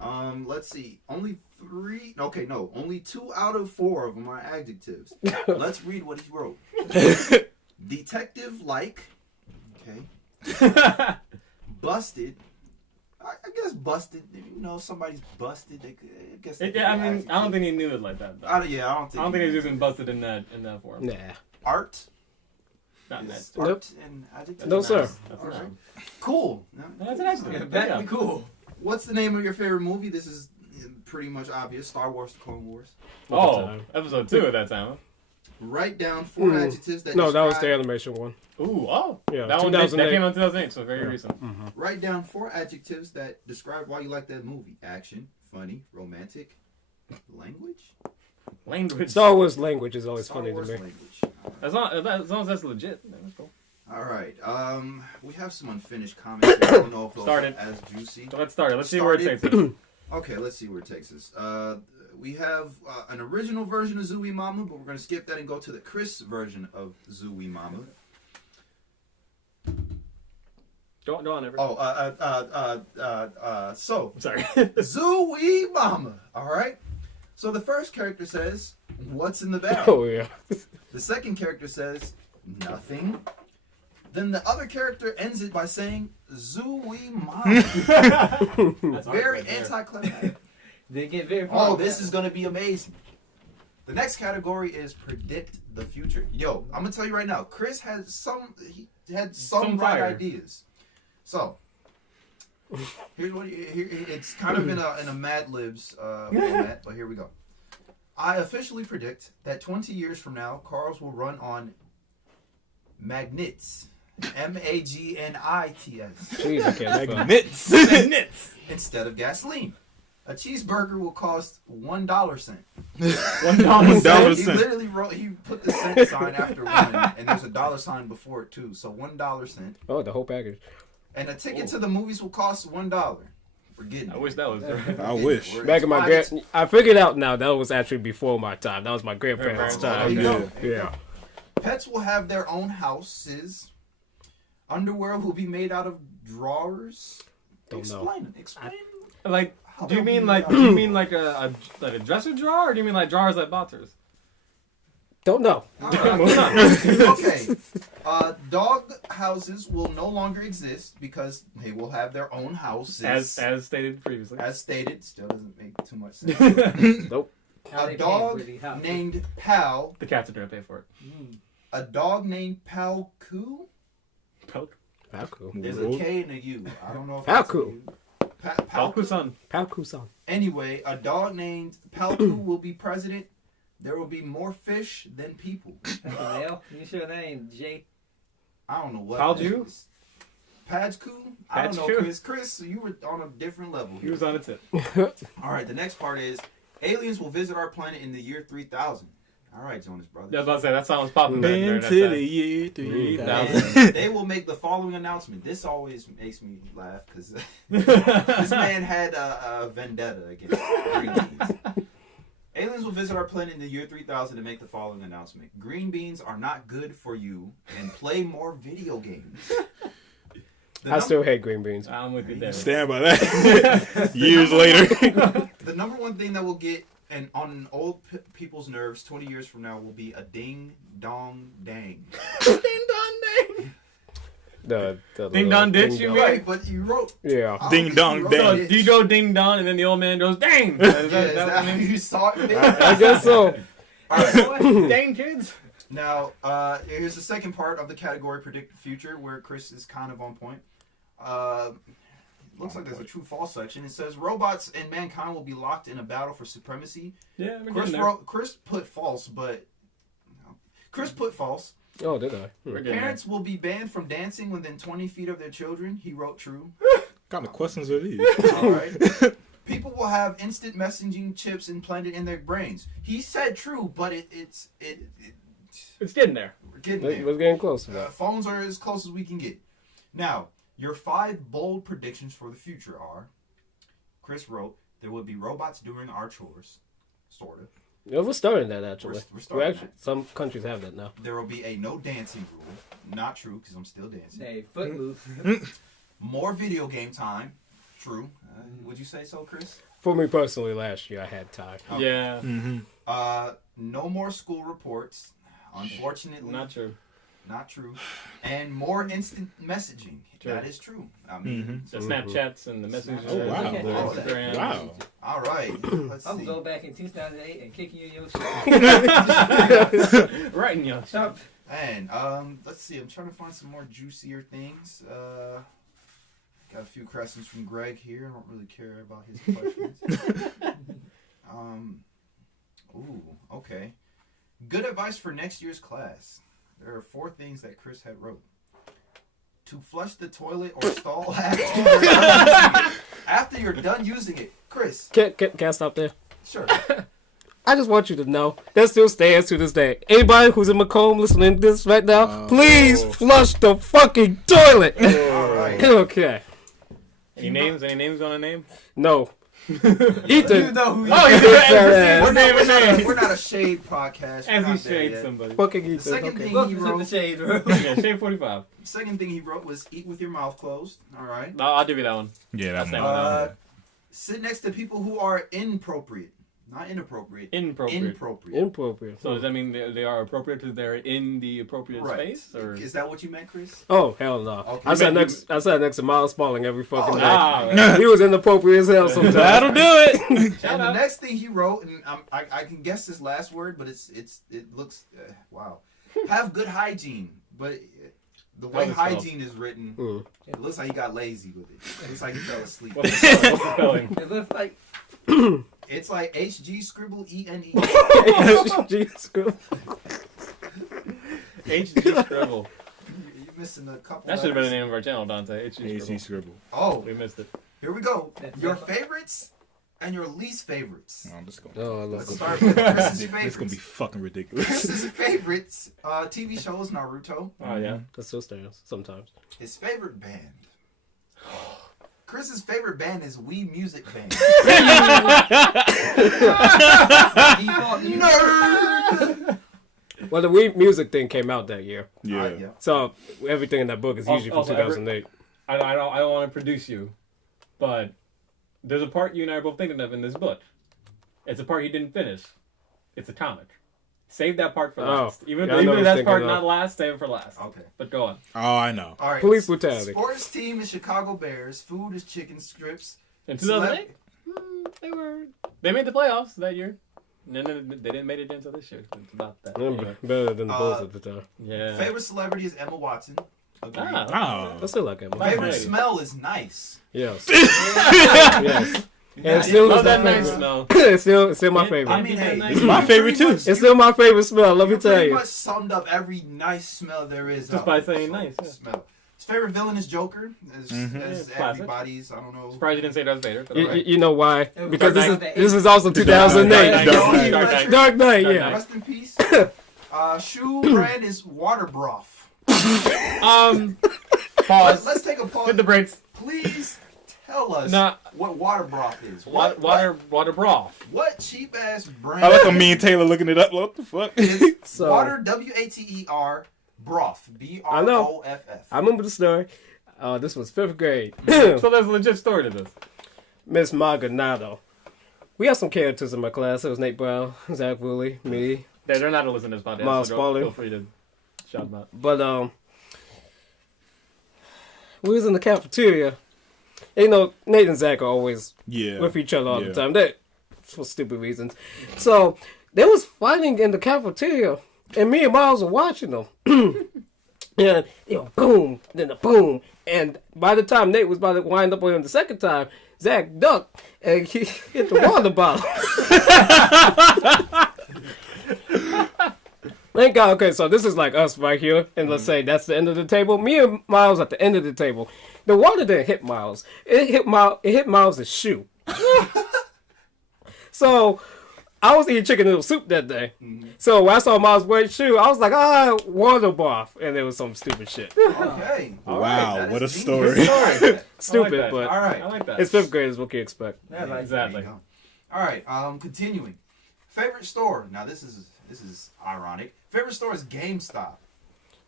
Let's see. Only 3. Okay, no. Only 2 out of 4 of them are adjectives. Let's read what he wrote. Detective like. Okay. Busted. I guess busted. If you know somebody's busted, I guess. That Yeah, I could be mean, adjective. I don't think he knew it like that. Though. I don't think. he's using busted in that form. Nah. Art. Not that. Is art and adjective. No, sir. That's All nice. right. Cool. No, that's an accident. Yeah, Good that'd job. be cool. What's the name of your favorite movie? This is pretty much obvious. Star Wars: The Clone Wars. Oh, episode 2 at that time. Write down 4 adjectives that No, that was the describe- animation one. Ooh, oh. Yeah, That one that 2008. came out in 2008, so very recent. Write down 4 adjectives that describe why you like that movie. Action, funny, romantic, language. Language. Star Wars language is always Star funny Wars to me. language. As long as that's legit, then that's cool. All right. We have some unfinished comments. Here. I don't know if those Started. are as juicy. So let's start it. Let's see where it takes us. Okay, let's see where it takes us. We have an original version of Zooey Mama, but we're going to skip that and go to the Chris version of Zooey Mama. Go on, Everett. So, Sorry. Zooey Mama, all right? So the first character says, "What's in the bag?" Oh yeah. The second character says, "Nothing." Then the other character ends it by saying, "Zooey Mama." That's hard Very right there. anticlimactic. They get very far. Oh, this is going to be amazing. The next category is predict the future. Yo, I'm going to tell you right now, Chris had some Some right fire. ideas. So, here's what it's kind of in a Mad Libs format, but here we go. I officially predict that 20 years from now, cars will run on magnets. Magnits. Jeez, I can't spell. Magnets. Instead of gasoline. A cheeseburger will cost $1. $1 He cent. literally wrote. He put the cent sign after one, and there's a dollar sign before it too. So $1. Oh, the whole package. And a ticket to the movies will cost $1. We're getting. I wish that was there. I wish. Back in my I figured out now that was actually before my time. That was my grandparents' There you time. go. Yeah. Pets will have their own houses. Underwear will be made out of drawers. Don't know. Explain. Like, how do you they'll mean be like made do out you of- mean like a dresser drawer, or do you mean like drawers like boxers? Don't know. Okay. Dog houses will no longer exist because they will have their own houses. As stated previously. As stated, still doesn't make too much sense. Nope. How A they dog pay for the house. named Pal. The cats are gonna pay for it. A dog named Palku. How cool. There's a K and a U. I don't know if Palku. that's a U. Palku. Palku-san. Palku-san. Anyway, a dog named Palku will be president. There will be more fish than people. Well, you sure name Jay? I don't know what. Palju? that is. Pajku? I don't know, Pajku? Chris. Chris, you were on a different level. He was on a tip. All right, the next part is aliens will visit our planet in the year 3000. All right, Jonas Brothers. Yeah, I was about to say that song was popping back there. Been that to time. the year 3000. And they will make the following announcement. This always makes me laugh because this man had a vendetta against green beans. Aliens will visit our planet in the year 3000 to make the following announcement. Green beans are not good for you, and play more video games. The I still hate green beans. I'm with you there. Stand by that. Years later. The number one thing that will get on old people's nerves 20 years from now will be a ding dong dang. The Ding dong ditch, you dong. mean? Right, but you wrote. Yeah. I don't Ding think dong you wrote dang. So it. you go ding dong, and then the old man goes dang. Is Yeah, that is what that it how means? you saw it? I guess so. All right. Dang kids. Now, here's the second part of the category Predict the Future, where Chris is kind of on point. Looks like there's a true-false section. It says, robots and mankind will be locked in a battle for supremacy. Yeah, we're getting there. Chris put false, but... Chris put false. Oh, did I? We're getting there. Parents will be banned from dancing within 20 feet of their children. He wrote true. What kind of questions are these? All right. People will have instant messaging chips implanted in their brains. He said true, but it's It's getting there. we're getting It there. was getting close to that. Phones are as close as we can get. Now, your 5 bold predictions for the future are: Chris wrote, there will be robots doing our chores, sort of. Yeah, we're starting that actually. We're starting actually, some countries have that now. There will be a no dancing rule. Not true, because I'm still dancing. Hey, footloose. More video game time. True. Would you say so, Chris? For me personally, last year I had time. Okay. Yeah. No more school reports. Unfortunately, Not true. not true. And more instant messaging. True. That is true. I mean, The Snapchats and the messages. Oh, wow. and the Oh, Instagram. Wow. all right. Let's I'm see. gonna go back in 2008 and kick you in your shit. Right in your Stop. And let's see. I'm trying to find some more juicier things. Got a few questions from Greg here. I don't really care about his questions. Ooh, okay. Good advice advice for next year's class. There are 4 things that Chris had wrote. To flush the toilet or stall after you're done using it. Chris. Can I stop there? Sure. I just want you to know that still stands to this day. Anybody who's in Macomb listening to this right now, please flush the fucking toilet. All right. Okay. Any names? Any names on a name? No. You Ethan. know who Oh, you you We're We're not a shade podcast. We're As he not there shade yet. somebody. Fucking The Ethan. second Okay. thing he Welcome to the wrote. shade room. Yeah, shade 45. Second thing he wrote was eat with your mouth closed. All right. I'll give you that one. Yeah, That's that that one. one. Sit next to people who are inappropriate, not inappropriate. Inappropriate. Inappropriate. So does that mean they are appropriate because they're in the appropriate Right. space? Or Is that what you meant, Chris? Oh, hell no. Okay. I sat next to Miles Spaulding every fucking Oh, day. ah, He was inappropriate as hell sometimes. That'll do it. Shout And the out. next thing he wrote, and I can guess this last word, but it looks wow. Have good hygiene, but the way How it's hygiene is written, Mm. it looks like he got lazy with it. It looks like he fell asleep. What's the spelling? What's the spelling? It looks like It's like HG scribble ENE. Jesus Christ. HG Scribble. You're missing a couple. That should have been the letters. name of our channel, Dante. HG AC Scribble. Scribble. Oh, We missed it. here we go. That's Your right. favorites and your least favorites. Oh, this gonna, Oh, I love Let's it. start with Chris's this gonna be favorites. fucking ridiculous. Chris's favorites TV shows Naruto. Oh, yeah. That still stands sometimes. His favorite band. Chris's favorite band is We Music Band. he thought you Nerd. Well, the Wii music thing came out that year. Yeah. Yeah. So everything in that book is usually from Also, 2008. I don't want to produce you, but there's a part you and I are both thinking of in this book. It's a part you didn't finish. It's a comic. Save that part for Oh, last. Even yeah, I know if what that's you're part thinking not of. last, save it for last. Okay. But go on. Oh, I know. All right. Police brutality. Sports team is Chicago Bears. Food is chicken strips. In 2008, they made the playoffs that year. No, they didn't make it into this year. It's about that. Remember, better than the Bulls at the time. Yeah. Favorite celebrity is Emma Watson. Agreed. Ah. Oh. I still like him. Favorite Favorite Hey. smell is nice. Yes. Yes. And it still Love is that my nice favorite. smell. It's still my favorite. I mean, hey, It's my favorite too. It's still my favorite smell. Let me tell pretty you. much summed up every nice smell there is. Just out by there. saying nice, yeah. Smell. His favorite villain is Joker. As Yeah, classic. everybody's, I don't know. Surprised you didn't say Darth Vader. But You, alright. you know why? was Because Dark this Knight. is also 2008. Dark Knight. Dark Knight. Dark Knight, Dark yeah. Knight. Rest in peace. Shoe brand is water broth. Pause. Let's take a pause. Hit the brakes. Please tell us Nah. what water broth is. Water broth. What cheap ass brand I like a me and Taylor looking it up. What the fuck? is So- water WATER broth BROFF? I remember the story. This was 5th grade. So there's a legit story to this. Miss Marganato. We had some characters in my class. It was Nate Brown, Zach Woolley, me. They're not listening to this podcast. Miles so Spaulding. feel free to shout them out. But we was in the cafeteria. And, you know, Nate and Zach are always Yeah. with each other all Yeah. the time. They for stupid reasons. So they was fighting in the cafeteria, and me and Miles were watching them. And boom, then a boom, and by the time Nate was about to wind up on him the second time, Zach ducked and he hit the water bottle. Thank God. Okay, so this is like us right here, and let's say that's the end of the table. Me and Miles at the end of the table. The water didn't hit Miles. It hit Miles' shoe. So I was eating chicken noodle soup that day. So when I saw Miles wearing shoe, I was like, water bath, and it was some stupid shit. Okay. All Wow, that what is a genius. story. Stupid, that. but All right. I like that. it's 5th grade is what you expect. Yeah, like, Exactly. There you go. All right. Continuing. Favorite store. Now this is ironic. Favorite store is GameStop.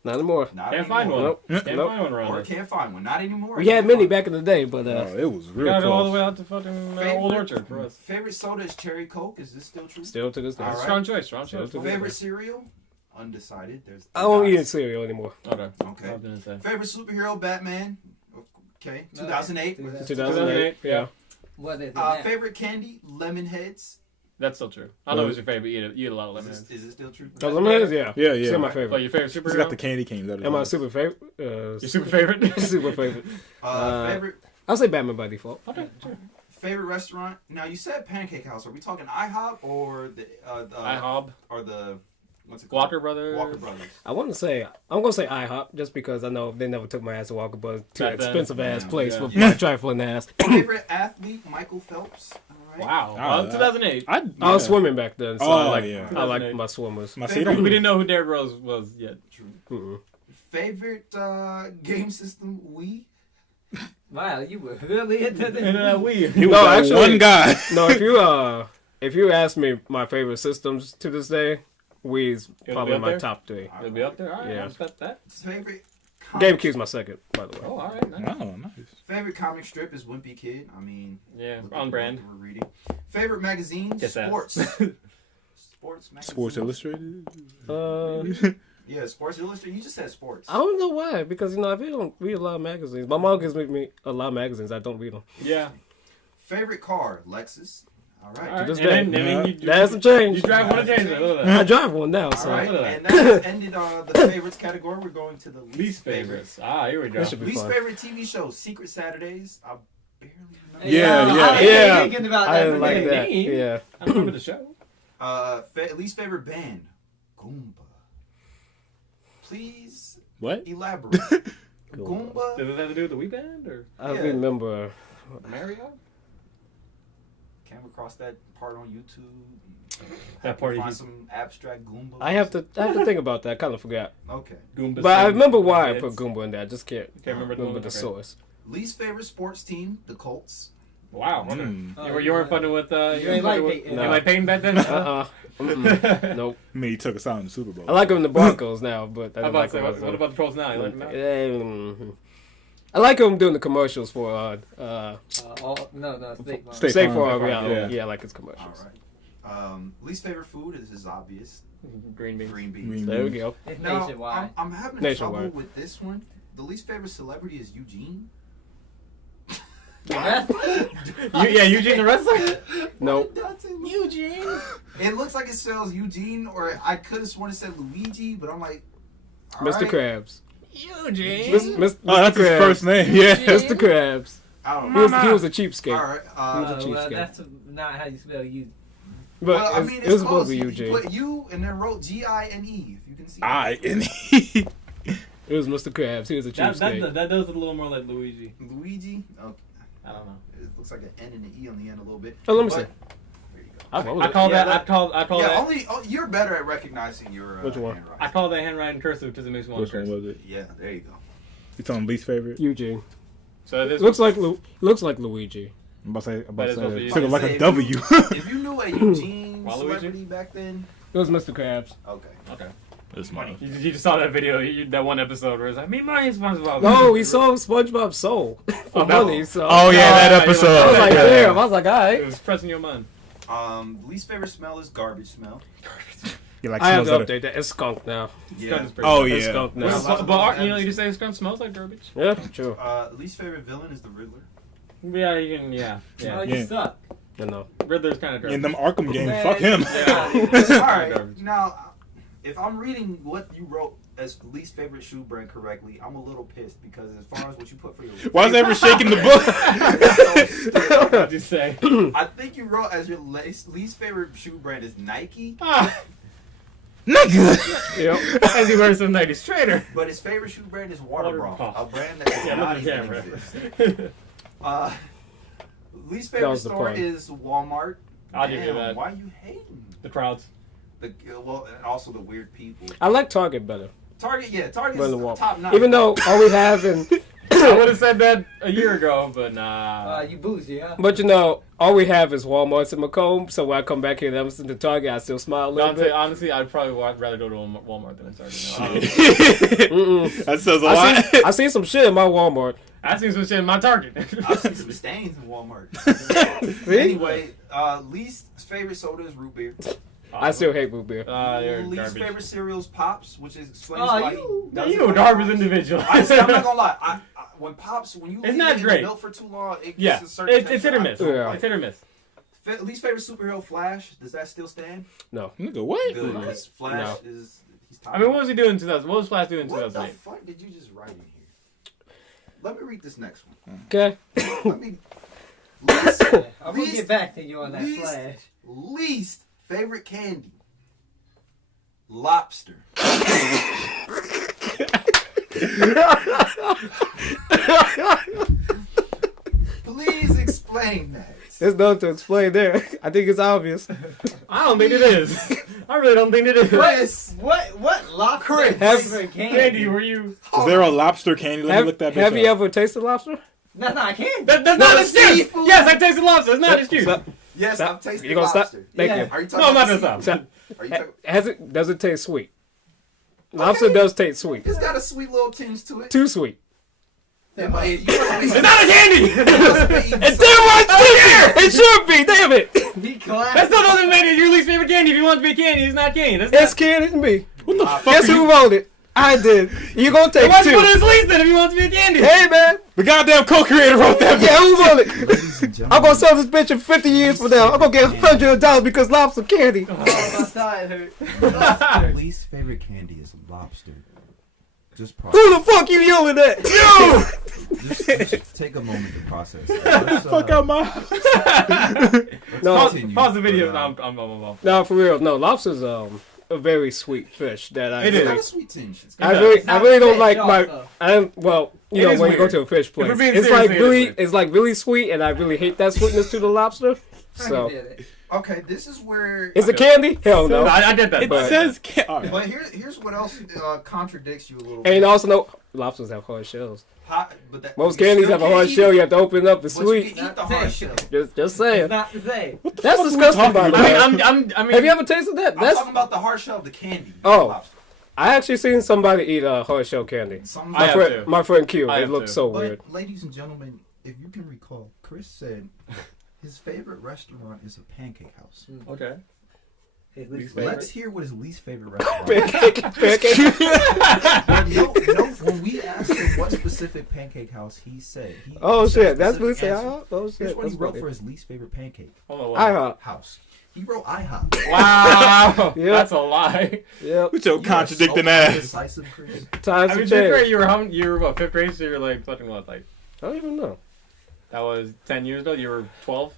Not anymore. Not Can't anymore. find one. Nope. Can't Nope. find one around Or here. can't find one. Not anymore. We had Can't many find back in the day, but Oh, it was We real gotta go all the close. way out to fucking Favorite- Old Orchard for us. Favorite soda is Cherry Coke. Is this still true? still to this day. All right. Strong choice. Strong Still choice. to Favorite cereal? Undecided. There's. I don't eat cereal anymore. Okay. Okay. I was gonna say. Favorite superhero? Batman. Okay. 2008. 2008. Yeah. What is it? Favorite candy? Lemon Heads. That's still true. I know it's your favorite. You eat a lot of Is lemonade. Is it still true? Oh, lemonade? Yeah. Yeah, yeah. Still my But favorite. your favorite She superhero? got the candy canes. That is Am I nice. super favorite? Your super favorite? super favorite. Favorite I'll say Batman by default. Okay, sure. favorite restaurant? Now you said Pancake House. Are we talking IHOP or the IHOB. or the What's it called? Walker Brothers. Walker Brothers. I'm gonna say IHOP just because I know they never took my ass to Walker Brothers. Too Back then. expensive ass Yeah, place yeah. for my trifling ass. Favorite athlete, Michael Phelps. All right. Wow. Oh, 2008. I was swimming back then, so I like yeah. I like my swimmers. My We didn't know who Derrick Rose was yet. True. Mm-mm. Favorite game system, Wii. Wow, you were really into this. And Wii. He was No, like actually- one guy. No, if you ask me my favorite systems to this day, Wii's It'll probably be up my there? top 3. It'll be up there. All right. Yeah. I'll respect that. Favorite comic, GameCube's my second, by the way. Oh, all right. Nice. Oh, nice. favorite comic strip is Wimpy Kid. I mean, Yeah, look at on the brand. book We're reading. Favorite magazine, Kiss ass. sports. Sports magazine. Sports Illustrated. Yeah, Sports Illustrated. You just said sports. I don't know why, because I really don't read a lot of magazines. My mom gives me a lot of magazines. I don't read them. Yeah. Favorite car, Lexus. All right. All right. this And day. then you That has some change. You drive one of change. Look at I that. drive one now, All so right, look at and that has ended the favorites category. We're going to the Least favorites. Ah, here we go. That should be Least fun. favorite TV show, Secret Saturdays. I barely remember. Yeah, yeah. I was Yeah. thinking about I that. didn't like Good that. game. Yeah. I don't remember the show. Least favorite band, Goomba. Please What? elaborate. Goomba. Goomba. Does it have to do with the Wii Band or I Yeah. remember. Mario? Came across that part on YouTube. That part Find you- some abstract Goomba. I have to think about that. I kind of forgot. Okay. Goomba But I Sing remember why I Hits. put Goomba in there. I just can't Can't remember remember the okay. source. Least favorite sports team, the Colts. Wow. Okay. Mm. You weren't funny with You ain't like Peyton. Am I Peyton back then? Nope. I mean, he took us out in the Super Bowl. I like him in the Broncos now, but I How don't about like say, him. what about the Colts now? You like them now? I like him doing the commercials for No, State Farm. State State Farm. Farm. Farm, Yeah, yeah. I like his All commercials. right. Least favorite food is obvious. Green beans. Green beans. Green There we beans. go. It's Now, nationwide. I'm having Nationwide. trouble with this one. The least favorite celebrity is Eugene. Eugene the wrestler? Nope. Eugene. It looks like it spells Eugene, or I could have sworn it said Luigi, but I'm like, all Mr. right. Krabs. Eugene. Mr. Oh, that's his Krabs. first name. Yeah. Mr. Krabs. I don't He know. was a cheapskate. All right. He was a cheapskate. That's not how you spell you. But well, I it's- mean, it was it's supposed close. to be You Eugene. put U and then wrote Gine. If you can see. It was Mr. Krabs. He was a cheapskate. That does it a little more like Luigi. Luigi. Okay. I don't know. It looks like an N and an E on the end a little bit. Oh, let me But- see. There you go. I rolled I it. call Yeah, that. I call Yeah, that. you're better at recognizing your Which one? handwriting. I call that handwriting cursive because it makes one Which one cursive. was it? Yeah, there you go. You talking least favorite? Eugene. So this Looks like Luigi. I'm about to say. But it's supposed to be- Should have like Say, a W. If you knew a Eugene Waluigi? celebrity back then, It was Mr. Krabs. okay. Okay. That's my. You just saw that video, that one episode where it's like, me money is SpongeBob. No, we saw SpongeBob Soul for Oh, that- money. So Oh yeah, that yeah, episode. I was like, Yeah. damn. I was like, all It right. was pressing your mind. Least favorite smell is garbage smell. You like I have to smells that- update that. It's skunk now. Yeah. Oh It's yeah. skunk now. But you know, you just say skunk smells like garbage. Yeah, true. Least favorite villain is the Riddler. Yeah, you can. Yeah, Oh, yeah. you Yeah. suck. You know. Riddler's kind of garbage. In them Arkham games, Man, fuck him. Yeah. All right. Garbage. Now, if I'm reading what you wrote as least favorite shoe brand correctly, I'm a little pissed because as far as what you put for your Why is Everett shaking the book? What'd you say? I think you wrote as your least favorite shoe brand is Nike, Nigga. Yep. As he wears some 90s trader. but his favorite shoe brand is Waterbroth, Waterbroth. a brand that does Yeah, not look at even the exist. camera. Least That favorite was the store pun. is Walmart. I'll give you Damn, that. Why you hating? The crowds. Well, and also the weird people. I like Target better Target, yeah, Target's than the Walmart. top notch. Even though all we have in, I would have said that a year ago, but nah. You bougie, huh? but all we have is Walmart's in Macomb. So when I come back here and I'm in the Target, I still smile a little Honestly, bit. honestly, I'd probably rather go to Walmart than a Target. Mm-mm. That says a lot. I see some shit in my Walmart. I seen some shit in my Target. I've seen some stains in Walmart. See? Anyway, least favorite soda is root beer. I still hate root beer. You're Least garbage. favorite cereal is Pops, which explains Oh, why. you- Now, you a garbage individual. I'm not gonna lie. When Pops, when you It's leave not it in the great. milk for too long, it Yeah, gets a certain it's hit texture. or miss. Yeah. It's hit or miss. Least favorite superhero Flash. Does that still stand? No. Nigga, what? Good. Because Flash is he's top. I mean, what was he doing in 2000? What was Flash doing in What the 2008? fuck did you just write in here? Let me read this next one. Okay. Let me. Least, I'm gonna least- get back to you on that least- flash. least favorite candy. lobster. Please explain that. There's nothing to explain there. I think it's obvious. I don't think it is. I really don't think it is. Chris, What lobster Chris. flavored candy? Candy, were you? Is there a lobster candy? Let me look that bitch Have you up. ever tasted lobster? That's not candy. That's No, not an excuse. seafood. Yes, I tasted lobster. It's not an excuse. Stop. yes, Stop. I'm tasting You gonna stop? lobster. Thank Yeah. you. Are you talking No, I'm not about gonna seafood? Stop. Are you talking? Does it taste sweet? Lobster does taste sweet. It's got a sweet little tinge to it. Too sweet. It might- you It's not a candy. It's damn right it should be. Damn it. Be classy. That still doesn't make it your least favorite candy. If you want it to be candy, it's not candy. That's It's not. candy to me. What the fuck? Guess who wrote it? I did. You gonna take Why'd you put it two? as least then if you want it to be a candy? Hey man. The goddamn co-creator wrote that. Yeah, who wrote it? Ladies and gentlemen, I'm gonna sell this bitch in 50 years from now. I'm gonna get $100 because lobster candy. Oh, my side hurt. least favorite candy is lobster. Just Who the fuck you yelling at? Yo! just take a moment to process. Let's, Fuck out my house. No, Pause the video. No, I'm. no, for real. No, lobster's a very sweet fish that I It It's is. got really, a sweet tinge. It's I got- really, It's I not really don't fish, like y'all, my. though. Well, you It know is when you go weird. to a fish If we're place, being it's serious, like it is really, weird. it's like really sweet, and I really hate that sweetness to the lobster. I So, can get it. Okay, this is where. is it candy? Hell no. I did that. It But- says can. All right. But here's what else contradicts you a little And bit. also, no, lobsters have hard shells. But that, Most you candies still have a can't hard eat shell. it, You have to open it up. It's but you sweet. can eat the Not hard fish. shell. Just It's saying. not the same. What the That's fuck are we disgusting, talking by the about? way. I mean, Have you ever tasted that? I'm That's. talking about the hard shell of the candy. Oh. Lobster. I actually seen somebody eat hard shell candy. Some- I have friend, too. my friend Q. I It have looked too. so But, weird. ladies and gentlemen, if you can recall, Chris said his favorite restaurant is a pancake house. Okay. His least Let's favorite. hear what his least favorite restaurant is. Pancake. But no, when we asked him what specific pancake house, he said. Oh he said a shit, that's what he specific said. answer. Oh Here's shit, what he that's wrote funny. for his least favorite pancake IHOP. house. He wrote IHOP. Wow. Yep. That's a lie. Yep. With your contradicting ass. Decisive, Chris. Times I have mean, fifth grade, changed. you were what, 5th grade? So you're like fucking what, like I don't even know. that was 10 years ago. You were 12.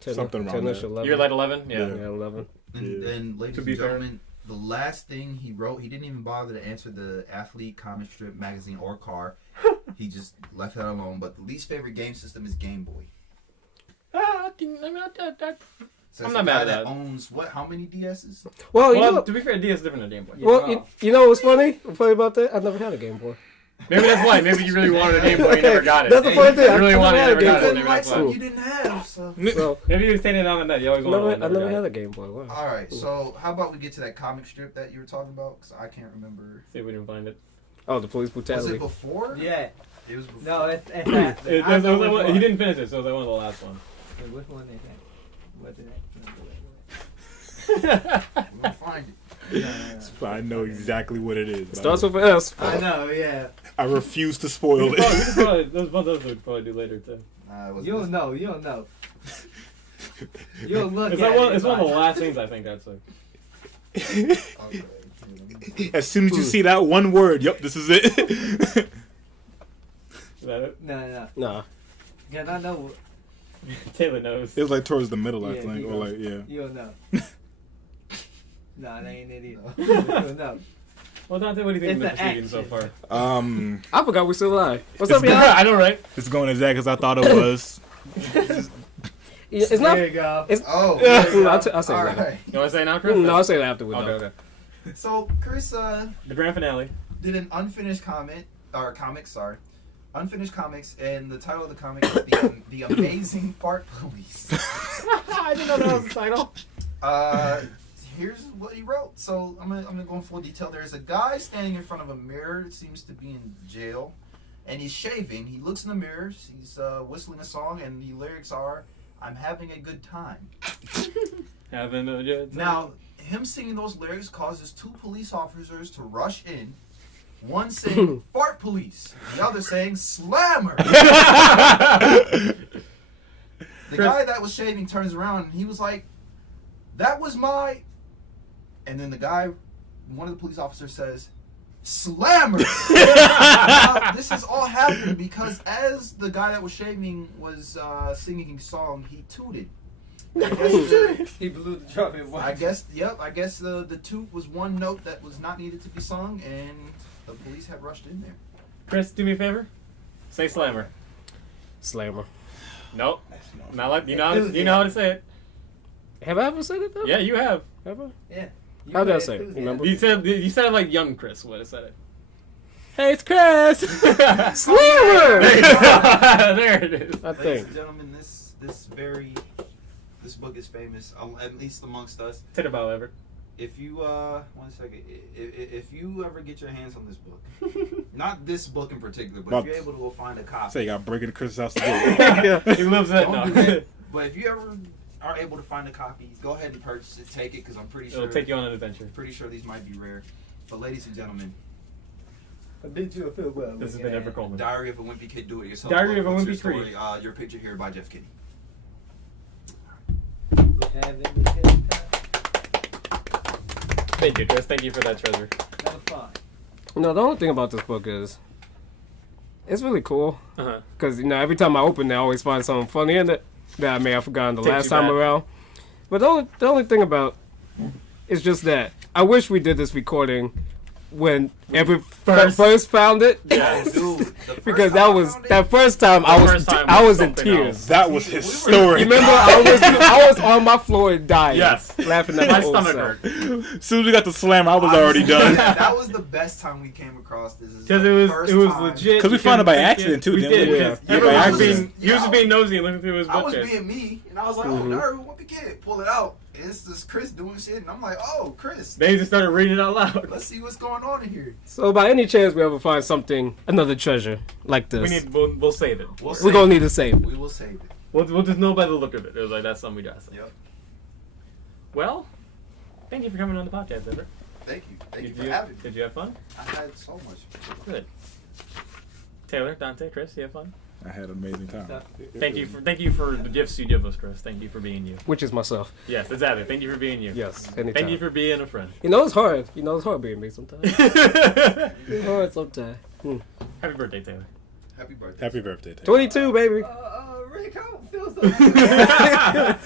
10, Something around 10-ish, there. 11. You're like 11. Yeah. Yeah. Yeah, 11. And ladies To and be fair. gentlemen, the last thing he wrote, he didn't even bother to answer the athlete, comic strip, magazine, or car. He just left that alone. But the least favorite game system is Game Boy. So I'm it's not the mad guy at that that. owns what? How many DSs? Well, you Well, know, to be fair, DS is different than Game Boy. well, you know what's funny? Funny about that? I never had a Game Boy. Maybe that's why. Maybe you really wanted a Game Boy, you never got it. That's the funny thing. You really I wanted never it, had never a got Game it. Boy. Maybe that's why. You didn't have. So. So, Maybe you standing on the net. You always I wanted never, one. I never got had it. a Game Boy. Wow. All right. So how about we get to that comic strip that you were talking about? Because I can't remember. See if we can find it. Oh, the police Was brutality. it before? Yeah. It was before. No, it's after. It, I it, know was, which he one. didn't finish it, so it was like one of the last ones. Wait, which one is that? What's it? We're gonna find it. I know exactly what it is. Starts with an S. I know, yeah. I refuse to spoil We it. could probably, those we could probably do later too. Nah, it wasn't You don't this. know. You don't know. You'll look It's at like one. it. It's one of the like- last things I think I'd say. Okay, let me- As soon as you see that one word, yep, this is it. Is that it? No. Nah. Cause I know. Taylor knows. It was like towards the middle, I Yeah, think, he or knows. like yeah. You don't know. Nah, that ain't it either. You don't know. Well, Dante, what do you think of the It's the proceedings so far? action. I forgot we're still alive. What's It's up, good. y'all? I know, right? It's going exactly as I thought it was. It's not. There you go. It's. Oh, I'll say all that. right. You want to say it now, Chris? No, I'll say that afterwards. Okay, though. okay. So Chris The grand finale. did an unfinished unfinished comics, and the title of the comic is the Amazing Fart Police. I didn't know that was the title. Here's what he wrote. So I'm gonna go in full detail. There's a guy standing in front of a mirror. It seems to be in jail, and he's shaving. He looks in the mirror. He's whistling a song, and the lyrics are, "I'm having a good time." Having a good time. Now, him singing those lyrics causes two police officers to rush in. One saying "fart police," the other saying "slammer." The guy that was shaving turns around and he was like, "That was my," and then one of the police officers says, "Slammer." Now, this is all happening because as the guy that was shaving was singing his song, he tooted. He blew the trumpet once. I guess the toot was one note that was not needed to be sung, and the police had rushed in there. Chris, do me a favor. Say slammer. Slammer. Nope. That's not Not like you know how to say it. Have I ever said it though? Yeah, you have. Have I? Yeah. How did I say it? Remember? You said it like young Chris would have said it. Hey, it's Chris. Slammer. There it is. I Ladies think. and gentlemen, this book is famous, at least amongst us. Say it about Everett. If you 1 second, if you ever get your hands on this book, not this book in particular, but if you're able to go find a copy, Say you got breaking the Chris house together. Yeah. He lives that don't now. do that. But if you ever are able to find a copy, go ahead and purchase it, take it, because I'm pretty It'll sure take you on an adventure. pretty sure these might be rare. But ladies and gentlemen, I bid you a farewell. This has been Everett Coleman. Diary of a Wimpy Kid, Do It Yourself. Diary of a What's Wimpy your story? Creed. Your picture here by Jeff Kinney. You having a good time? Thank you, Chris. Thank you for that treasure. Have fun. No, the only thing about this book is it's really cool Uh-huh. because every time I open it, I always find something funny in it that I may have forgotten the Takes last you time back. around. But the only thing about is just that I wish we did this recording when Everett first found it. Yeah. Dude, the first Because time I that found it, that first time I was first time I was was in something tears. else. That was historic. Remember, I was on my floor dying. Yes. laughing at My my own stomach self. hurt. As soon as we got the slam, I was already done. That was the best time we came across this. Because it was legit. 'Cause we found it by accident, too, We didn't did. we? Yeah. Everett by was being, accident. he was just being nosy and looking through his I was bookcase. being me, and I was like, "Oh, nerd, what the kid?" Pull it out, and it's this Chris doing shit, and I'm like, "Oh, Chris, They just started reading it out loud. let's see what's going on in here." So, by any chance we ever find something, another treasure like this, We'll save it. we're gonna need to save it. We will save it. We'll just know by the look of it. It was like that's something we got. Yep. Well, thank you for coming on the podcast, Everett. Thank you. Thank you for having me. Did you have fun? I had so much. Good. Taylor, Dante, Chris, you have fun? I had an amazing time. Thank you for the gifts you give us, Chris. Thank you for being you. Which is myself. Yes, exactly. Thank you for being you. Yes, anytime. Thank you for being a friend. It's hard. It's hard being me sometimes. It's hard sometimes. Happy birthday, Taylor. Happy birthday. Happy birthday, Taylor. 22, baby. Rick, I don't feel so good.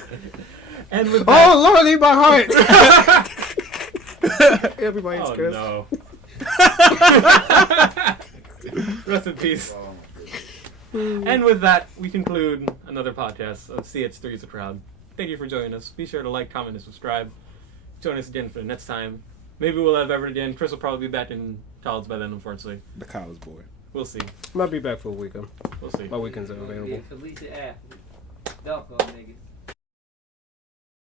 And with that, Oh, Lord, leave my heart. Everybody hates oh Chris. no. Rest in peace. Oh, my goodness. And with that, we conclude another podcast of CX3's The Crowd. Thank you for joining us. Be sure to like, comment, and subscribe. Join us again for the next time. Maybe we'll have Everett again. Chris will probably be back in college by then, unfortunately. The college boy. We'll see. Might be back for a weekend. We'll see. My weekends are available. Felicia athlete. Dunk on niggas.